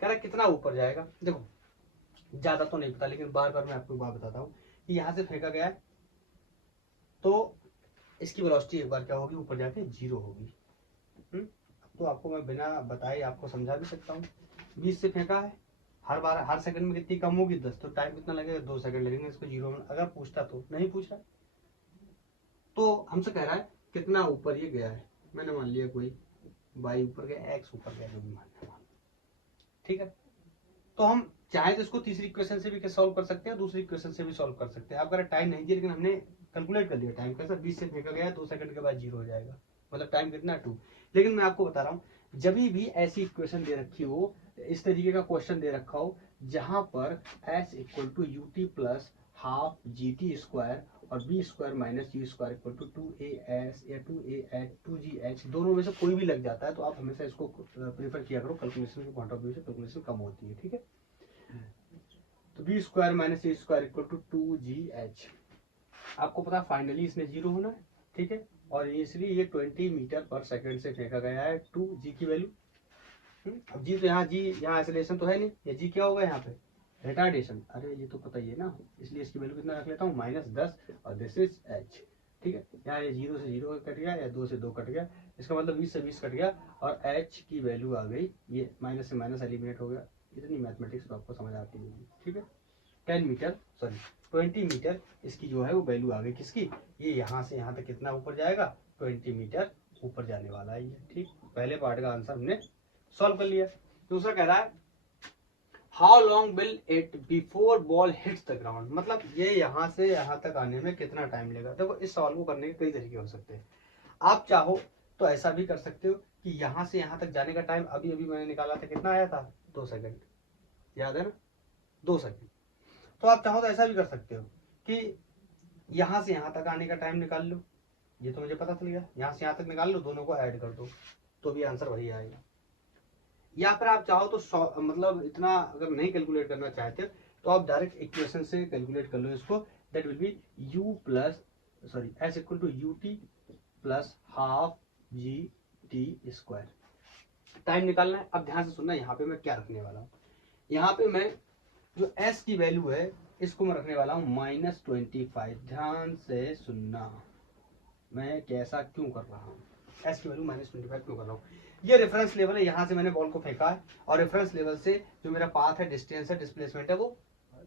कह रहा है कितना ऊपर जाएगा, देखो ज्यादा तो नहीं पता, लेकिन बार बार मैं आपको बात बताता हूँ कि यहाँ से फेंका गया है तो इसकी वेलोसिटी एक बार क्या होगी, ऊपर जाके जीरो होगी। तो आपको मैं बिना बताए आपको समझा भी सकता हूँ। 20 से फेंका है, हर बार हर सेकंड में कितनी कम होगी 10, तो टाइम कितना लगेगा 2 सेकंड लगेंगे इसको जीरो में। अगर पूछता तो नहीं पूछा, तो हमसे कह रहा है कितना ऊपर ये गया है, मैंने मान लिया कोई y ऊपर गया, x ऊपर गया, जो भी मान, ठीक है। तो हम चाहे तो इसको तीसरी इक्वेशन से भी सॉल्व कर सकते हैं, दूसरी इक्वेशन से भी सॉल्व कर सकते हैं। आपका टाइम नहीं दिया, लेकिन हमने कैलकुलेट कर लिया टाइम कैसा, 20 से फेंका गया 2 सेकंड के बाद जीरो हो जाएगा, मतलब टाइम कितना 2। लेकिन मैं आपको बता रहा हूँ, जब भी ऐसी इक्वेशन दे रखी हो, इस तरीके का क्वेश्चन दे रखा हो जहां पर s equal to u t plus half g t square और v square minus u square equal to 2as या 2a 2gh, दोनों में से कोई भी लग जाता है, तो आप हमेशा इसको प्रेफर किया करो, कैलकुलेशन के पॉइंट ऑफ व्यू से कैलकुलेशन कम होती है, ठीक है। तो b square minus a square equal to 2gh, आपको पता फाइनली इसमें जीरो होना है, ठीक है। और इसलिए ये 20 मीटर पर सेकंड से फेंका गया है 2g की वैल्यू। अब जी तो यहाँ जी, यहाँ आइसोलेशन तो है नहीं, ये जी क्या होगा यहाँ पे रिटार्डेशन, अरे ये तो पता ही है ना, इसलिए इसकी वैल्यू कितना रख लेता हूँ -10 और दिस इज h, ठीक है। यहाँ ये 0 से 0 कट गया या 2 से 2 कट गया, इसका मतलब 20 से 20 कट गया और h की वैल्यू आ गई, ये माइनस से माइनस एलिमिनेट हो गया। इतनी मैथमेटिक्स तो आपको समझ आती होगी, ठीक है। 10 मीटर सॉरी 20 मीटर इसकी जो है वो वैल्यू आ गई किसकी, ये यहाँ से यहाँ तक कितना ऊपर जाएगा 20 मीटर ऊपर जाने वाला है ये, ठीक। पहले पार्ट का आंसर हमने सॉल्व कर लिया। दूसरा कह रहा है how long will it before ball hits the ground, मतलब ये यहाँ से यहाँ तक आने में कितना टाइम लेगा। देखो इस सवाल को करने के कई तरीके हो सकते हैं। आप चाहो तो ऐसा भी कर सकते हो कि यहाँ से यहाँ तक जाने का टाइम अभी अभी मैंने निकाला था, कितना आया था, 2 सेकंड, याद है ना, 2 सेकंड। तो आप चाहो तो ऐसा भी कर सकते हो कि यहाँ से यहाँ तक आने का टाइम निकाल लो, ये तो मुझे पता चल गया, यहाँ से यहाँ तक निकाल लो, दोनों को ऐड कर दो तो भी आंसर वही आएगा। या फिर आप चाहो तो मतलब इतना अगर नहीं कैलकुलेट करना चाहते तो आप डायरेक्ट इक्वेशन से कैलकुलेट कर लो इसको, that will be u plus sorry s equal to u t plus half g t square. Time निकालना है। अब ध्यान से सुनना, यहाँ पे मैं क्या रखने वाला हूँ, यहाँ पे मैं जो s की वैल्यू है इसको मैं रखने वाला हूँ -25। ध्यान से सुनना मैं कैसा क्यों कर रहा हूँ, s की वैल्यू -25 क्यों कर रहा हूँ। ये रेफरेंस लेवल है, यहाँ से मैंने बॉल को फेंका है और रेफरेंस लेवल से जो मेरा पाथ है, डिस्टेंस है, डिस्प्लेसमेंट है, वो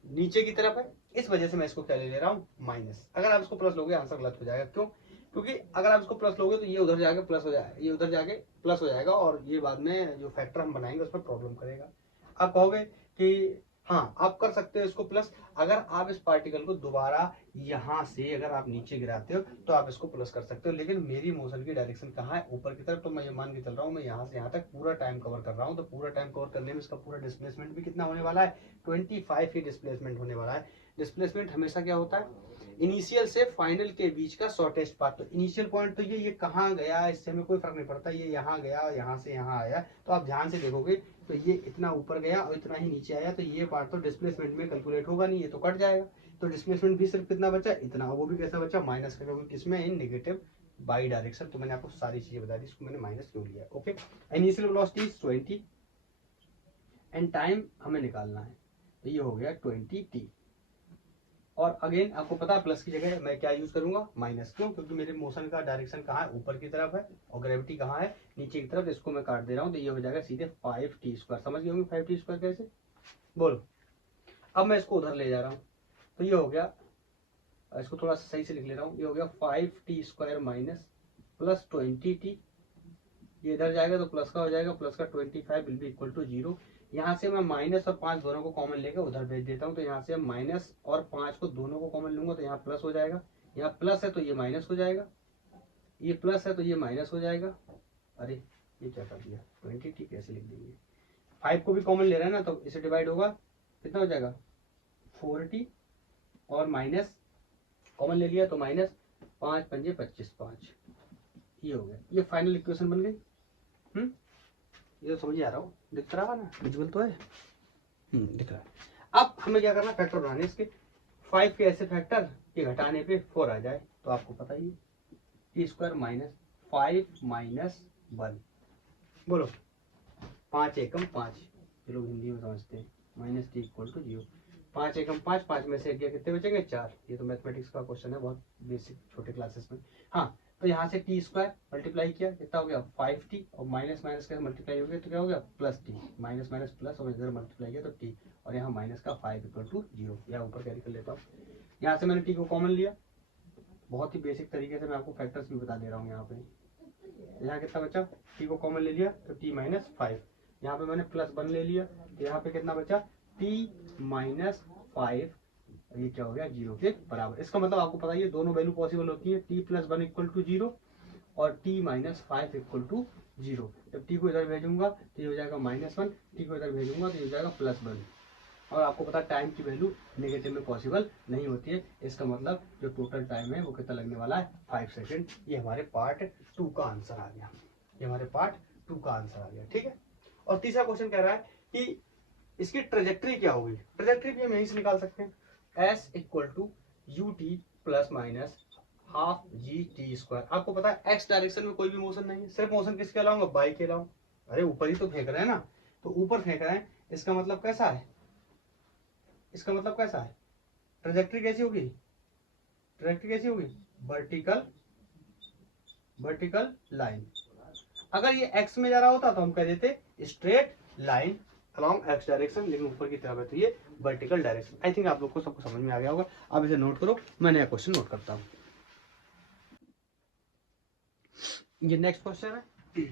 नीचे की तरफ है, इस वजह से मैं इसको क्या ले रहा हूँ, माइनस। अगर आप इसको प्लस लोगे आंसर गलत हो जाएगा। क्यों? क्योंकि अगर आप इसको प्लस लोगे तो ये उधर जाके प्लस हो जाएगा, ये उधर जाके प्लस हो जाएगा और ये बाद में जो फैक्टर हम बनाएंगे उसमें प्रॉब्लम करेगा। आप कहोगे कि हाँ आप कर सकते हो इसको प्लस, अगर आप इस पार्टिकल को दोबारा यहाँ से अगर आप नीचे गिराते हो तो आप इसको प्लस कर सकते हो, लेकिन मेरी मोशन की डायरेक्शन कहाँ है, ऊपर की तरफ। तो मैं ये मान के चल रहा हूँ मैं यहाँ से यहाँ तक पूरा टाइम कवर कर रहा हूँ, तो पूरा टाइम कवर करने में इसका पूरा डिस्प्लेसमेंट भी कितना होने वाला है, 25 ही डिस्प्लेसमेंट होने वाला है। डिस्प्लेसमेंट हमेशा क्या होता है, इनिशियल से फाइनल के बीच का शॉर्टेस्ट पाथ। तो इनिशियल पॉइंट तो ये कहाँ गया इससे हमें कोई फर्क नहीं पड़ता, ये यहाँ गया, यहाँ से यहाँ आया। तो आप ध्यान से देखोगे तो ये इतना ऊपर गया और इतना ही नीचे आया, तो ये पार्ट तो डिस्प्लेसमेंट में कैलकुलेट होगा नहीं, ये तो कट जाएगा। तो डिस्प्लेसमेंट भी सिर्फ कितना बचा, इतना, वो भी कैसा बचा, माइनस का, क्योंकि किसमें, इन नेगेटिव बाई डायरेक्शन। तो मैंने आपको सारी चीजें बता दी, इसको मैंने माइनस क्यों लिया। Okay, initial velocity 20 and time हमें निकालना है, तो ये हो गया 20t। और अगेन आपको पता है प्लस की जगह मैं क्या यूज करूंगा, माइनस। क्यों? क्योंकि मेरे मोशन का डायरेक्शन कहाँ है, ऊपर की तरफ है, और ग्रेविटी कहाँ है, नीचे की तरफ। इसको मैं काट दे रहा हूँ तो ये हो जाएगा सीधे 5t²। समझ गए होंगे 5t² कैसे, बोलो। अब मैं इसको उधर ले जा रहा हूँ तो ये हो गया, इसको थोड़ा सा सही से लिख ले रहा हूँ, ये हो गया 5t² माइनस प्लस 20t। ये इधर जाएगा तो प्लस का हो जाएगा, प्लस का 25 विल बी इक्वल टू 0। यहाँ से मैं माइनस और 5 दोनों को कॉमन लेकर उधर भेज देता हूँ, तो यहाँ से माइनस और 5 को दोनों को कॉमन लूंगा तो यहाँ प्लस हो जाएगा। यहाँ प्लस है तो ये माइनस हो जाएगा, ये प्लस है तो ये माइनस हो जाएगा। अरे ये क्या कर दिया, 20t कैसे लिख देंगे, 5 को भी कॉमन ले रहा है ना, तो इसे डिवाइड होगा, कितना हो जाएगा 4t, और माइनस कॉमन ले लिया तो माइनस 5 पंजे 25, 5। ये हो गया, ये फाइनल इक्वेशन बन गई। ये तो समझ आ रहा हूँ, दिख रहा है ना, विजुअल तो है, दिख रहा है। अब हमें क्या करना, फैक्टर बनाने इसके। 5 के ऐसे फैक्टर के घटाने पे 4 आ जाए, तो आपको पता ही है t² माइनस 5 माइनस 1, बोलो 5 एकम 5, ये लोग हिंदी में समझते हैं, माइनस t इक्वल टू 0। 5 एकम 5, 5 में से गया कितने बचेंगे, 4। ये तो मैथमेटिक्स का क्वेश्चन है, बहुत बेसिक छोटे क्लासेस में। हाँ, तो यहाँ से t² मल्टीप्लाई किया, कितना हो गया 5t, और माइनस माइनस का मल्टीप्लाई हो गया तो क्या हो गया plus t, minus minus plus, और इधर मल्टीप्लाई किया तो t, और यहाँ माइनस का 5 इक्वल टू 0। यहाँ ऊपर कैरी कर लेता हूँ, यहाँ से मैंने t को कॉमन लिया, बहुत ही बेसिक तरीके से मैं आपको फैक्टर्स भी बता दे रहा हूँ। यहाँ पे यहाँ कितना बचा, t को कॉमन ले लिया तो t माइनस 5, यहाँ पे मैंने प्लस 1 ले लिया तो यहाँ पे कितना बचा t माइनस 5, ये क्या हो गया 0 के बराबर। इसका मतलब आपको पता है ये दोनों वैल्यू पॉसिबल होती है, t प्लस 1 इक्वल टू 0 और t माइनस 5 इक्वल टू 0। जब t को इधर भेजूंगा तो ये हो जाएगा -1, t को इधर भेजूंगा तो ये हो जाएगा +1। और आपको पता है टाइम की वैल्यू नेगेटिव में पॉसिबल नहीं होती है, इसका मतलब जो टोटल टाइम है वो कितना लगने वाला है 5 सेकेंड। ये हमारे पार्ट 2 का आंसर आ गया, ये हमारे पार्ट 2 का आंसर आ गया, ठीक है। और तीसरा क्वेश्चन कह रहा है कि इसकी ट्रेजेक्ट्री क्या होगी, ट्रेजेक्ट्री भी हम यहीं से निकाल सकते हैं, s equal to u t plus minus half g t square. आपको पता है एक्स डायरेक्शन में कोई भी मोशन नहीं है, सिर्फ मोशन किसके अलावा, बाई के अलावा। अरे ऊपर ही तो फेंक रहे हैं ना, तो ऊपर फेंक रहे हैं, इसका मतलब कैसा है, इसका मतलब कैसा है, ट्रेजेक्ट्री कैसी होगी, ट्रेजेक्ट्री कैसी होगी, वर्टिकल, वर्टिकल लाइन। अगर ये एक्स में जा रहा होता तो हम कह देते straight line along x direction, लेकिन ऊपर की तरफ है तो ये वर्टिकल डायरेक्शन। आई थिंक आप लोग को सबको समझ में आ गया होगा। आप इसे नोट करो, मैं नया क्वेश्चन नोट करता हूँ। ये नेक्स्ट क्वेश्चन है,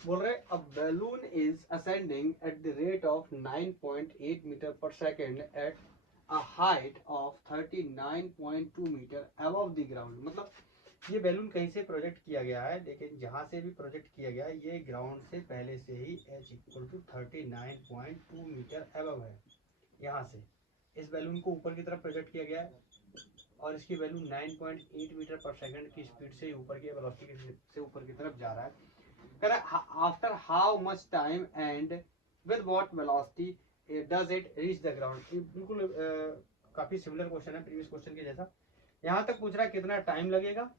बोल रहे a balloon is ascending at the rate of 9.8 metre per second at a height of 39.2 metre above the ground. मतलब ये बैलून कहीं से प्रोजेक्ट किया गया है, लेकिन जहां से भी प्रोजेक्ट किया गया है ये ग्राउंड से पहले से ही h equal to 39.2 metre above है। यहाँ से इस बैलून को ऊपर की तरफ प्रोजेक्ट किया गया है और इसकी वैल्यू 9.8 मीटर पर सेकंड की स्पीड से ऊपर की वेलोसिटी से ऊपर की तरफ जा रहा है। कह रहा है after how much time and with what velocity does it reach the ground. बिल्कुल काफी सिमिलर क्वेश्चन है प्रीवियस क्वेश्चन के जैसा। यहाँ तक पूछ रहा है कितना टाइम लगेगा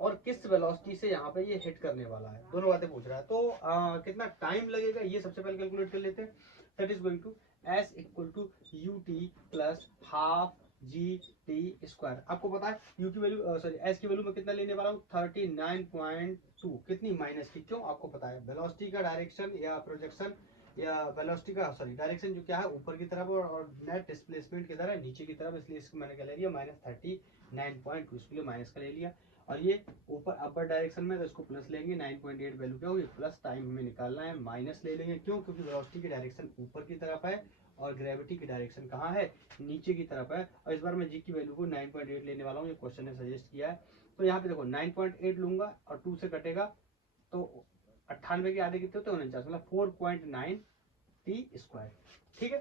और किस वेलोसिटी से यहाँ पे ये हिट करने वाला है, दोनों बातें पूछ रहा है। तो कितना टाइम लगेगा ये सबसे पहले कैलकुलेट कर लेते हैं। That is going to s equal to u t plus half g t square. आपको पता है यू की वैल्यू सॉरी एस की वैल्यू में कितना लेने वाला हूँ 39.2, कितनी माइनस की, क्यों आपको पता है वेलोसिटी का डायरेक्शन या प्रोजेक्शन या वेलोसिटी का सॉरी डायरेक्शन जो क्या है ऊपर की तरफ और नेट डिस्प्लेसमेंट की तरह नीचे की तरफ, इसलिए इसको मैंने क्या ले लिया -39.2, इसके लिए माइनस का ले लिया। और ये ऊपर अपर डायरेक्शन में तो इसको प्लस लेंगे, 9.8 वैल्यू क्या होगी प्लस, टाइम हमें निकालना है माइनस ले लेंगे, क्यों क्योंकि वेलोसिटी की डायरेक्शन ऊपर की तरफ है और ग्रेविटी की डायरेक्शन कहाँ है नीचे की तरफ है। और इस बार मैं जी की वैल्यू को 9.8 लेने वाला हूँ, ये क्वेश्चन ने सजेस्ट किया है। तो यहाँ पे देखो 9.8 लूंगा और 2 से कटेगा तो 98 के आधे कितने होते हैं 49, मतलब 4.9 टी स्क्वायर। ठीक है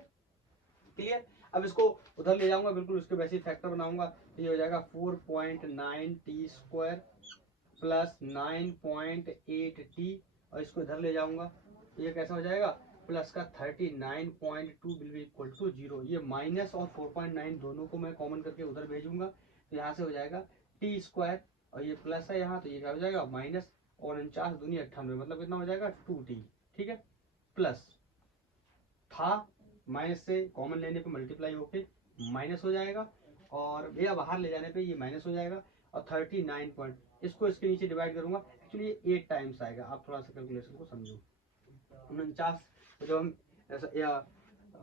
क्लियर। अब इसको उधर ले जाऊंगा, बिल्कुल उसके वैसे फैक्टर बनाऊंगा, तो ये हो जाएगा 4.9 टी स्क्वायर प्लस 9.8 टी, और इसको इधर ले जाऊंगा तो ये कैसा हो जाएगा प्लस का 39.2 विल बी इक्वल टू 0। ये माइनस और 4.9 दोनों को मैं कॉमन करके उधर भेजूंगा, तो यहाँ से हो जाएगा टी स्क्वायर और ये प्लस है यहाँ, तो ये क्या हो जाएगा माइनस, और 49 दूनी 98, मतलब कितना हो जाएगा 2t। ठीक है प्लस था माइनस से कॉमन लेने पे मल्टीप्लाई होके माइनस हो जाएगा, और भैया बाहर ले जाने पे ये माइनस हो जाएगा, और 39 पॉइंट इसको इसके नीचे डिवाइड करूंगा, एक्चुअली ये 8 टाइम्स आएगा, आप थोड़ा सा कैलकुलेशन को समझो। 49 जब हम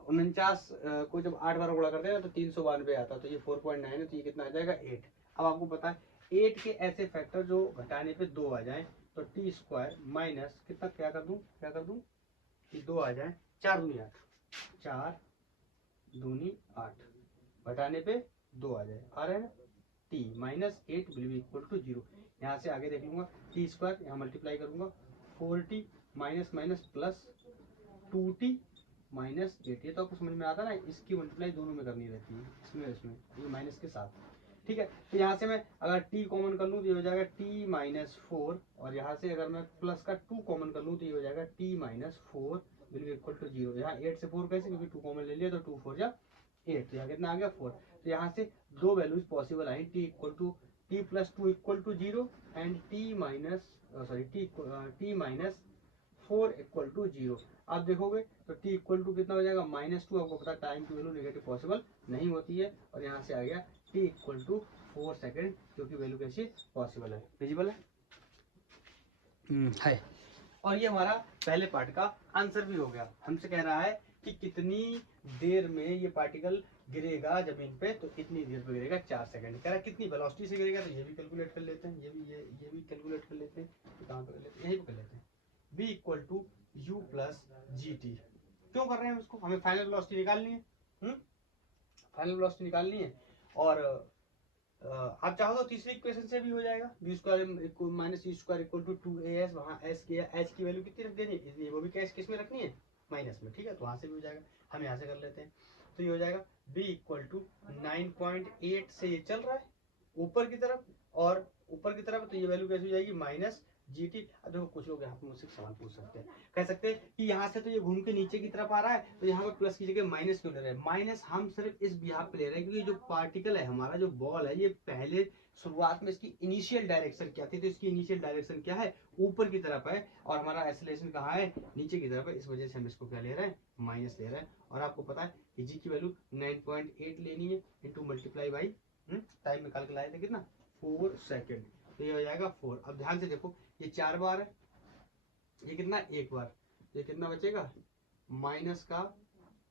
49 को जब 8 बार गुणा करते हैं तो 392 आता है, तो ये 4.9 है, तो ये कितना आ जाएगा 8। अब आपको पता है 8 के ऐसे फैक्टर जो घटाने पे 2 आ जाए, तो टी स्क्वायर माइनस कितना क्या कर दूं कि 2 आ जाए, 4 दूनी 8, 4 दूनी 8, घटाने पे 2 आ जाए, आ रहा है ना, t -8 will be equal to 0। यहाँ से आगे देख लूंगा टी स्क्वायर, यहाँ मल्टीप्लाई करूंगा 4t minus minus plus 2t -8। ये तो आपको समझ में आता है ना, इसकी मल्टीप्लाई दोनों में करनी रहती है, इसमें इसमें ये माइनस के साथ। ठीक है तो यहाँ से मैं अगर t कॉमन कर लूँ तो ये हो जाएगा t -4, और यहाँ से अगर मैं प्लस का 2 कॉमन कर लूँ तो ये हो जाएगा t-4 will be equal to 0। यहाँ 8 से 4 कैसे, क्योंकि 2 कॉमन ले लिया तो 2 4 जा 8, तो यहाँ कितना आ गया 4। तो यहाँ से दो वैल्यूज पॉसिबल आई, t equal to t plus 2 equal to 0 and t -4 equal to 0। आप देखोगे तो t इक्वल टू कितना हो जाएगा -2, आपको पता है टाइम की वैल्यू नेगेटिव पॉसिबल नहीं होती है, और यहाँ से आ गया t इक्वल टू 4 सेकेंड, जो कि वैल्यू कैसी पॉसिबल है, विजिबल है। और ये हमारा पहले पार्ट का आंसर भी हो गया। हमसे कह रहा है कि कितनी देर में ये पार्टिकल गिरेगा जमीन पे, तो इतनी देर पे गिरेगा 4 सेकंड। कह रहा है कितनी वेलोसिटी से गिरेगा, तो ये भी कैलकुलेट कर लेते हैं, ये भी कैलकुलेट कर लेते हैं, तो कहाँ पे कर लेते हैं, यहीं पे कर लेते हैं। v equal to u plus g t. क्यों कर रहे हैं हम इसको, हमें फाइनल वेलोसिटी निकालनी है, फाइनल वेलोसिटी निकालनी है। और आप चाहो तो तीसरी इक्वेशन से भी हो जाएगा, b square minus c square equal to 2as, वहाँ एच की वैल्यू कितनी रख देनी है, इसलिए वो भी कैश किस में रखनी है माइनस में। ठीक है तो वहां से भी हो जाएगा, हम यहाँ से कर लेते हैं। तो ये हो जाएगा b इक्वल टू 9.8 से ये चल रहा है ऊपर की तरफ, और ऊपर की तरफ तो ये वैल्यू कैसी हो जाएगी -gt। अब देखो कुछ लोग यहाँ पे मुझसे सवाल पूछ सकते हैं, कह सकते हैं कि यहाँ से तो ये घूम के नीचे की तरफ आ रहा है, तो यहाँ पे प्लस की जगह माइनस क्यों ले रहे हैं। माइनस हम सिर्फ इस बिहाफ पे ले रहे हैं क्योंकि जो पार्टिकल है हमारा, जो बॉल है, ये पहले शुरुआत में इसकी इनिशियल डायरेक्शन क्या थी, तो इसकी इनिशियल डायरेक्शन क्या है ऊपर की तरफ है, और हमारा एक्सेलरेशन कहाँ है नीचे की तरफ है, इस वजह से हम इसको क्या ले रहे हैं माइनस ले रहे हैं। और आपको पता है कि जी की वैल्यू 9.8 लेनी है इंटू मल्टीप्लाई बाई टाइम निकाल के लाए थे कितना 4 सेकेंड, तो ये हो जाएगा 4। अब ध्यान से देखो ये 4 बार है, ये कितना 1 बार, ये कितना बचेगा माइनस का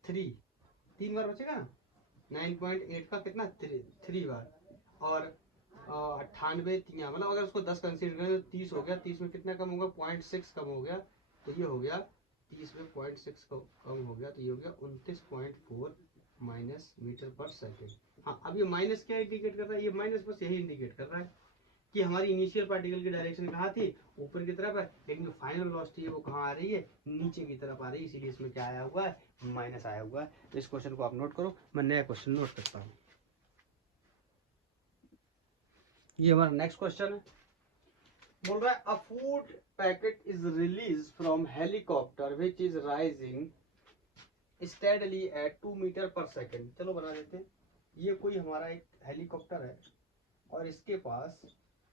3, 3 बार बचेगा ना, 9.8 का कितना 3 बार, और 98 तिया, मतलब अगर उसको 10 कंसीडर करें तो 30 हो गया, 30 में कितना कम होगा 0.6 कम हो गया, तो ये हो गया 30 में 0.6 कम हो गया, तो ये हो गया 29.4 माइनस मीटर पर सेकेंड। हाँ अब ये माइनस क्या इंडिकेट कर रहा है, ये माइनस बस यही इंडिकेट कर रहा है कि हमारी इनिशियल पार्टिकल की डायरेक्शन कहाँ थी, ऊपर की तरफ है, लेकिन जो फाइनल वेलोसिटी है वो कहाँ आ रही है, नीचे की तरफ आ रही है, इसीलिए इसमें क्या आया हुआ है, माइनस आया हुआ है। तो इस क्वेश्चन को आप नोट करो, मैं नया क्वेश्चन नोट करता हूँ। ये हमारा नेक्स्ट क्वेश्चन है, बोल रहा है a food packet is release from helicopter which is rising steadily at 2 metre per second. चलो बना देते हैं, ये कोई हमारा एक हेलीकॉप्टर है और इसके पास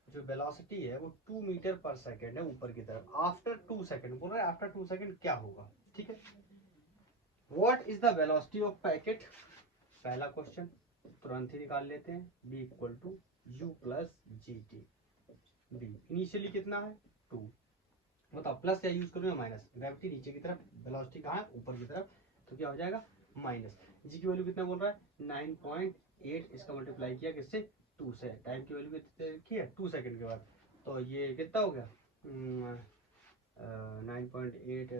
जो वेलोसिटी है वो 2 मीटर पर सेकेंड है ऊपर की तरफ। आफ्टर 2 सेकेंड बोल रहा है, आफ्टर 2 सेकेंड क्या होगा, ठीक है। What is the velocity of packet, पहला क्वेश्चन तुरंत ही निकाल लेते हैं, b equal to u plus g t. D initially कितना है 2, बताओ प्लस क्या यूज करूँ या माइनस, ग्रेविटी नीचे की तरफ, वेलोसिटी कहाँ है ऊपर की तरफ, तो क्या हो जाएगा माइनस। जी की वैल्यू कितना बोल रहा है 9.8, इसका मल्टीप्लाई किया किससे 2 से, टाइम की वैल्यू कितनी रखी है 2 सेकंड के बाद, तो ये कितना हो गया 9.8,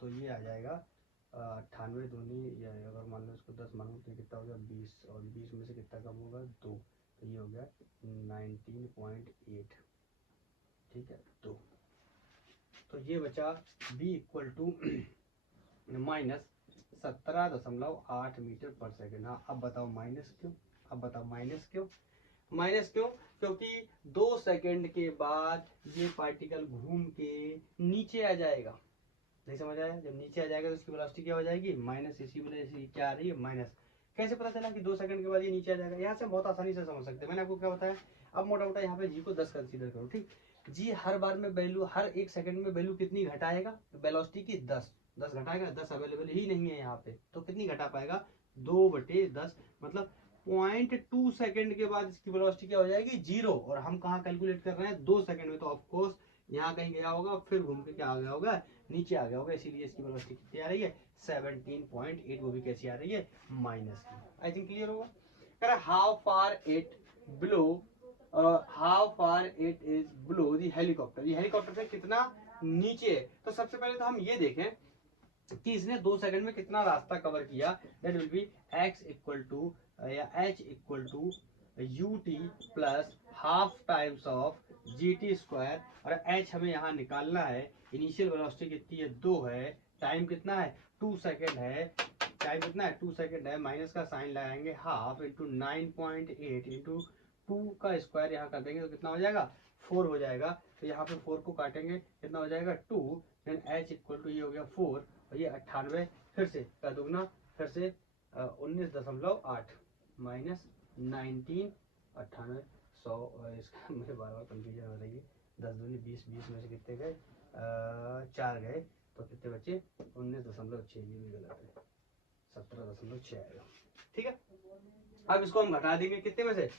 तो ये आ जाएगा 98 दूनी, या अगर मान लो इसको 10 मानो तो कितना हो गया 20, और 20 में से कितना कम होगा 2, तो ये हो गया 19.8, ठीक है 2। तो ये बचा b equal to minus 17.8 metre per second. हाँ अब बताओ माइनस क्यों, अब बताओ माइनस क्यों, माइनस क्यों, क्योंकि 2 सेकंड के बाद ये पार्टिकल घूम के नीचे आ जाएगा, नहीं समझ आया, जब नीचे आ जाएगा तो इसकी वेलोसिटी क्या हो जाएगी माइनस, इसी वजह से क्या आ रही है माइनस। कैसे पता चला कि 2 सेकंड के बाद ये नीचे आ जाएगा, यहाँ से बहुत आसानी से समझ सकते हैं, मैंने आपको क्या बताया। अब मोटा मोटा यहाँ पे जी को 10 कंसीडर करो, ठीक, जी हर बार में वैल्यू, हर 1 सेकंड में वैल्यू कितनी घटाएगा, वेलोसिटी की 10 घटाएगा, 10 अवेलेबल ही नहीं है यहाँ पे, तो कितनी घटा पाएगा 2/10, मतलब 0.2 सेकंड के बाद इसकी वेलोसिटी क्या हो जाएगी 0, और हम कहाँ कैलकुलेट कर रहे हैं 2 सेकंड में, तो ऑफकोर्स यहाँ कहीं गया होगा, फिर घूम के क्या आ गया होगा नीचे आ गया होगा, इसीलिए इसकी वेलोसिटी कितनी आ रही है 17.8, वो भी कैसी आ रही है माइनस की। आई थिंक क्लियर होगा। कह रहा how far it below, how far it is below the helicopter, ये हेलीकॉप्टर से कितना नीचे है। तो सबसे पहले तो हम ये देखें कि इसने 2 सेकंड में कितना रास्ता कवर किया, that will be x equal to या h equal to u t plus half times of g t square, और h हमें यहाँ निकालना है, इनिशियल वेलोसिटी कितनी है 2 है, टाइम कितना है 2 सेकंड है, टाइम कितना है 2 सेकंड है, माइनस का साइन लगाएंगे हाफ इंटू 9.8 इंटू 2 का स्क्वायर यहाँ कर देंगे तो कितना हो जाएगा 4 हो जाएगा, तो यहाँ पे 4 को काटेंगे कितना हो जाएगा 2, देन h इक्वल टू ये हो गया 4, और ये 98 फिर से का दुगना, फिर से 19.8 माइनस 19, 98, 100, इसका मुझे बार बार कंफ्यूजन हो रही है, 10 दूनी 20, 20 में से कितने गए 4 गए, तो कितने बचे 19.6, ये भी गलत है 17.6 आएगा, ठीक है। अब इसको हम घटा देंगे कितने में से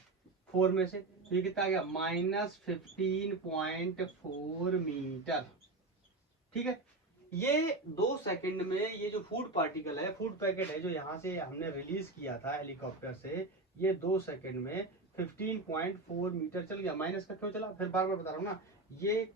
4 में से, तो ये कितना आ गया -15.4 मीटर, ठीक है। ये 2 सेकंड में ये जो फूड पार्टिकल है, फूड पैकेट है जो यहाँ से हमने रिलीज किया था हेलीकॉप्टर से, ये 2 सेकंड में 15.4 मीटर चल गया। माइनस का क्यों चला, फिर बार बार बता रहा हूँ ना, ये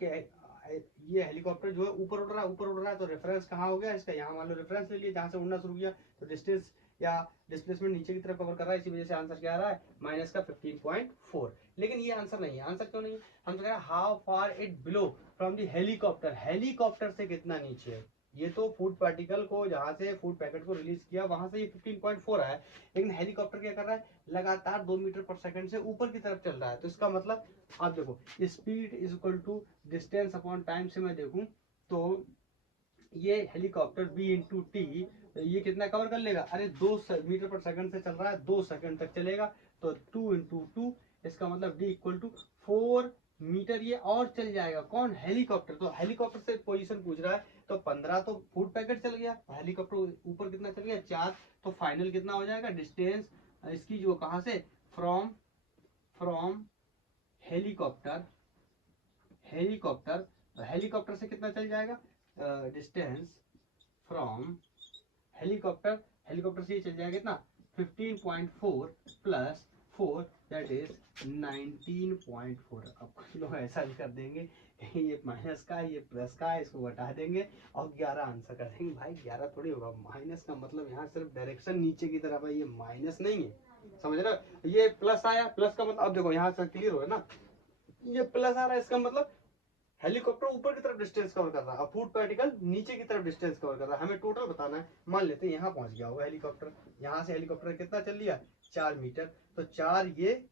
हेलीकॉप्टर जो है ऊपर उड़ रहा है, ऊपर उड़ रहा है, तो रेफरेंस कहाँ हो गया इसका, यहाँ मान लो रेफरेंस ले लिया, जहाँ से उड़ना शुरू किया तो डिस्टेंस या डिस्प्लेसमेंट नीचे की तरफ कवर कर रहा है, इसी वजह से आंसर क्या आ रहा है माइनस का 15.4। लेकिन ये आंसर नहीं है, आंसर क्यों नहीं है, हम कह रहे हैं how far it below from the helicopter, helicopter से कितना नीचे है, ये तो फूड पार्टिकल को जहां से फूड पैकेट को रिलीज किया वहां से ये 15.4 आया, लेकिन हेलीकॉप्टर क्या कर रहा है लगातार 2 मीटर पर सेकंड से ऊपर की तरफ चल रहा है, तो इसका मतलब आप देखो speed is equal to distance upon time से मैं देखूं तो ये हेलीकॉप्टर b इंटू टी ये कितना कवर कर लेगा, अरे 2 मीटर पर सेकंड से चल रहा है 2 सेकंड तक चलेगा, तो 2 इंटू 2, इसका मतलब d इक्वल टू 4 मीटर ये और चल जाएगा, कौन हेलीकॉप्टर, तो हेलीकॉप्टर से पोजीशन पूछ रहा है, तो 15 तो फूड पैकेट चल गया, हेलीकॉप्टर ऊपर कितना चल गया 4, तो फाइनल कितना हो जाएगा डिस्टेंस इसकी जो कहाँ से from from helicopter, helicopter helicopter से कितना चल जाएगा डिस्टेंस फ्रॉम हेलीकॉप्टर, हेलीकॉप्टर से ये चल जाएगा कितना 15.4 प्लस 4 दैट इज 19.4। अब कुछ लोग ऐसा भी कर देंगे ये माइनस का ये प्लस का है, इसको घटा देंगे और 11 आंसर कर देंगे, भाई 11 थोड़ी होगा, माइनस का मतलब यहाँ सिर्फ डायरेक्शन नीचे की तरफ है, ये माइनस नहीं है, समझ रहे हो, ये प्लस आया, प्लस का मतलब अब देखो यहाँ से क्लियर हो ना, ये प्लस आ रहा है, इसका मतलब हेलीकॉप्टर ऊपर की तरफ डिस्टेंस कवर कर रहा है और फूड पार्टिकल नीचे की तरफ डिस्टेंस कवर कर रहा है। हमें टोटल बताना है। मान लेते हैं यहाँ पहुंच गया होगा हेलीकॉप्टर, यहाँ से हेलीकॉप्टर कितना चल लिया, 4 मीटर। तो 4 ये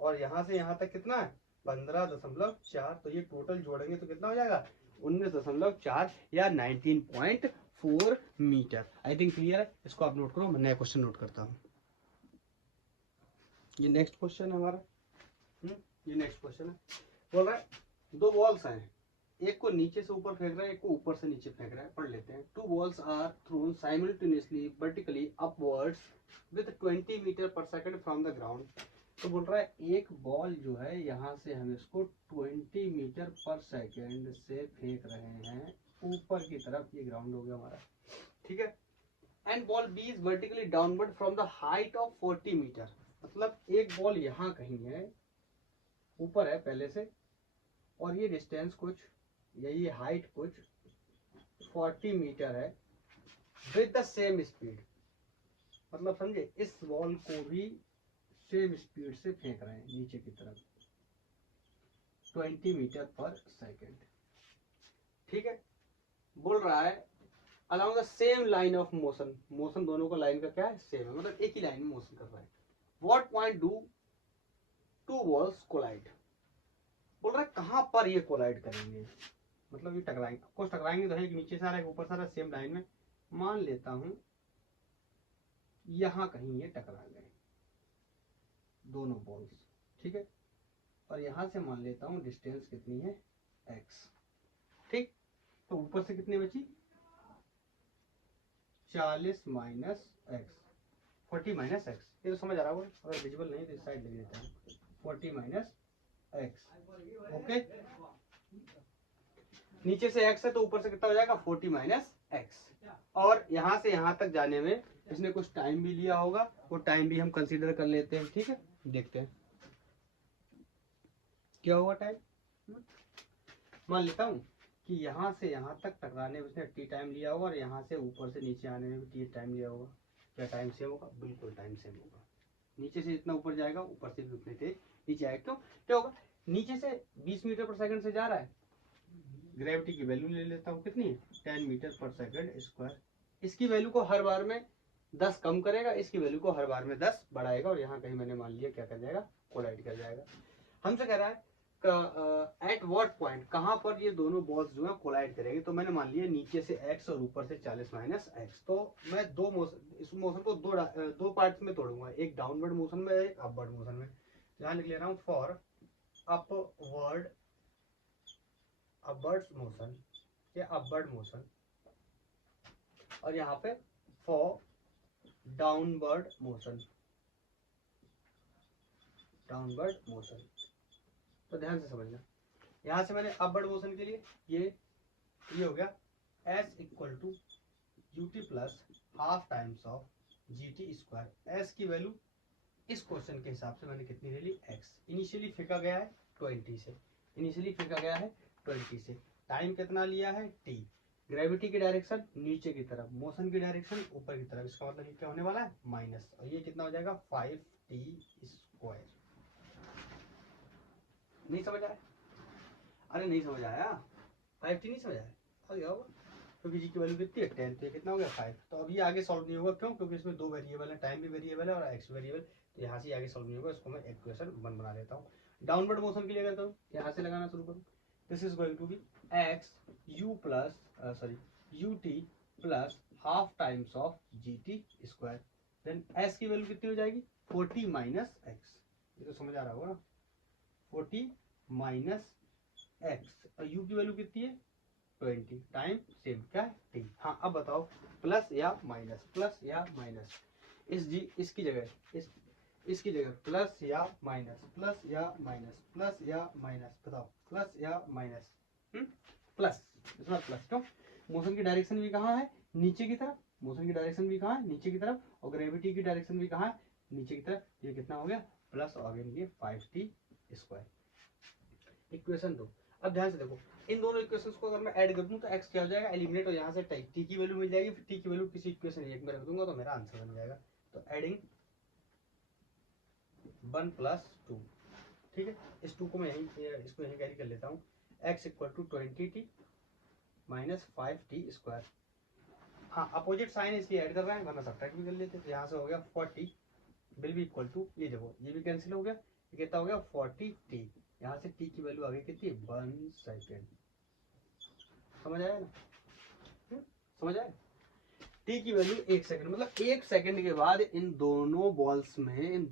और यहाँ से यहाँ तक कितना है, 15.4। तो ये टोटल जोड़ेंगे तो कितना हो जाएगा, 19.4 या 19.4 मीटर। आई थिंक क्लियर है। इसको आप नोट करो, मैं नया क्वेश्चन नोट करता हूँ। ये नेक्स्ट क्वेश्चन है हमारा। ये नेक्स्ट क्वेश्चन है, बोल रहा है दो बॉल्स हैं, एक को नीचे से ऊपर फेंक रहा है, एक को ऊपर से नीचे फेंक रहा है। पढ़ लेते हैं। Two balls are thrown simultaneously vertically upwards with 20 metre per second from the ground. तो बोल रहा है एक बॉल जो है यहाँ से हम इसको 20 मीटर पर सेकंड से फेंक रहे हैं ऊपर की तरफ, ये ग्राउंड हो गया हमारा, ठीक है। And ball b is vertically downward from the height of 40 metre. मतलब एक बॉल यहाँ कहीं है, ऊपर है पहले से, और ये डिस्टेंस कुछ या ये हाइट कुछ 40 मीटर है विद द सेम स्पीड। मतलब समझे, इस बॉल को भी सेम स्पीड से फेंक रहे हैं नीचे की तरफ 20 मीटर पर सेकेंड, ठीक है। बोल रहा है along the same line of motion, motion दोनों का लाइन का क्या है, सेम है, मतलब एक ही लाइन में मोशन कर रहा है। What point do two balls collide. बोल रहा है कहां पर ये कोलाइड करेंगे, मतलब ये टकराएंगे। कुछ टकराएंगे तो है, एक नीचे से आ रहा है, ऊपर से आ रहा है, सेम लाइन में। मान लेता हूं यहां कहीं ये टकरा गए दोनों बॉल्स, ठीक है। और यहां से मान लेता हूं डिस्टेंस कितनी है, x, ठीक। तो ऊपर से कितनी बची, 40 माइनस एक्स, 40 माइनस एक्स। ये तो समझ आ रहा होगा, अगर विजुअल नहीं तो इस साइड लग देता है, 40 माइनस एक्स, ओके। नीचे से x है तो ऊपर से कितना हो जाएगा, 40 माइनस एक्स। और यहां से यहां तक जाने में इसने कुछ टाइम भी लिया होगा, वो टाइम भी हम कंसीडर कर लेते हैं, ठीक है। देखते हैं क्या हुआ टाइम। मान लेता हूं कि यहां से यहां तक टकराने में उसने टी टाइम लिया होगा और यहां से ऊपर से नीचे आने में भी टी टाइम लिया होगा। क्या टाइम सेम होगा, बिल्कुल टाइम सेम होगा। नीचे से जितना ऊपर जाएगा ऊपर से भी उतने तेज नीचे आएगा। क्यों, क्या होगा, नीचे से 20 मीटर पर सेकंड से जा रहा है, ग्रेविटी की वैल्यू ले लेता हूँ कितनी है, 10 मीटर पर सेकंड स्क्वायर। इसकी वैल्यू को हर बार में 10 कम करेगा, इसकी वैल्यू को हर बार में 10 बढ़ाएगा, और यहाँ कहीं मैंने मान लिया क्या कर जाएगा, कोलाइड कर जाएगा। हमसे कह रहा है एट व्हाट पॉइंट, कहां पर ये दोनों बॉल्स जो है कोलाइड करेंगे। तो मैंने मान लिया नीचे से x और ऊपर से 40 माइनस एक्स। तो मैं दो मोशन, इस मोशन को दो पार्ट्स में तोड़ूंगा, एक डाउनवर्ड मोशन में, एक अपवर्ड मोशन में। यहाँ लिख ले रहा हूँ फॉर अपवर्ड अपवर्ड मोशन या अपवर्ड मोशन, और यहाँ पे for downward motion, downward motion. तो ध्यान से समझना, यहां से मैंने अपवर्ड मोशन के लिए ये हो गया s equal to ut plus half times of gt square. s की वैल्यू इस क्वेश्चन के हिसाब से मैंने कितनी ले ली, x। इनिशियली फेंका गया है 20 से, इनिशियली फेंका गया है 20 से। टाइम कितना लिया है, t। ग्रेविटी की डायरेक्शन नीचे की तरफ, मोशन की डायरेक्शन ऊपर की तरफ। इसका मतलब क्या होने वाला है, माइनस, और ये कितना हो जाएगा 5t स्क्वायर। नहीं समझ आया, अरे नहीं समझ आया, 5t नहीं समझ आया, आ गया होगा, क्योंकि जी की वैल्यू कितनी है 10, तो ये कितना हो गया 5। तो अब ये आगे सॉल्व नहीं होगा, क्यों, क्योंकि इसमें दो वेरिएबल है, टाइम भी वेरिएबल है और एक्स वेरिएबल। तो यहाँ से आगे सॉल्व नहीं होगा, इसको मैं इक्वेशन 1 बना देता हूँ। डाउनवर्ड मोशन के लिए करता हूँ, यहाँ से लगाना शुरू करूँ। This is going to be x u plus sorry u t plus half times of g t square. Then s की वैल्यू कितनी हो जाएगी, 40 माइनस एक्स। ये तो समझ आ रहा होगा ना, 40 माइनस एक्स, और यू की वैल्यू कितनी है 20, टाइम सेम क्या है टी। हाँ अब बताओ प्लस या माइनस, प्लस या माइनस, इस जी इसकी जगह इसकी जगह प्लस या माइनस, प्लस या माइनस, प्लस या माइनस, बताओ प्लस या माइनस। प्लस, इसमें प्लस क्यों, मोशन की डायरेक्शन भी कहाँ है, नीचे की तरफ। मोशन की डायरेक्शन भी कहाँ है, नीचे की तरफ, और ग्रेविटी की डायरेक्शन भी कहाँ है, नीचे की तरफ। ये कितना हो गया, प्लस और अगेन ये 5t स्क्वायर। इक्वेशन 2। अब ध्यान से देखो, इन दोनों इक्वेशंस को अगर मैं ऐड कर दूं तो x क्या हो जाएगा, एलिमिनेट, और यहाँ से t की वैल्यू मिल जाएगी, फिर t की वैल्यू किसी इक्वेशन 1 में रख दूंगा तो मेरा आंसर बन जाएगा। तो एडिंग 1 प्लस 2 ठीक है, इस 2 को मैं इसको यहीं कैरी कर लेता हूँ। x equal to 20t minus 5t²। हाँ, अपोजिट साइन इसलिए ऐड कर रहे हैं, वरना सब्ट्रैक्ट भी कर लेते। तो यहाँ से हो गया 40 विल बी इक्वल टू, ये देखो ये भी कैंसिल हो गया, ये कितना हो गया 40t। यहाँ से t की वैल्यू आ गई कितनी, 1 सेकेंड। समझ आया ना? समझ आया? t की वैल्यू 1 सेकंड, मतलब 1 सेकंड के बाद इन दोनों बॉल्स में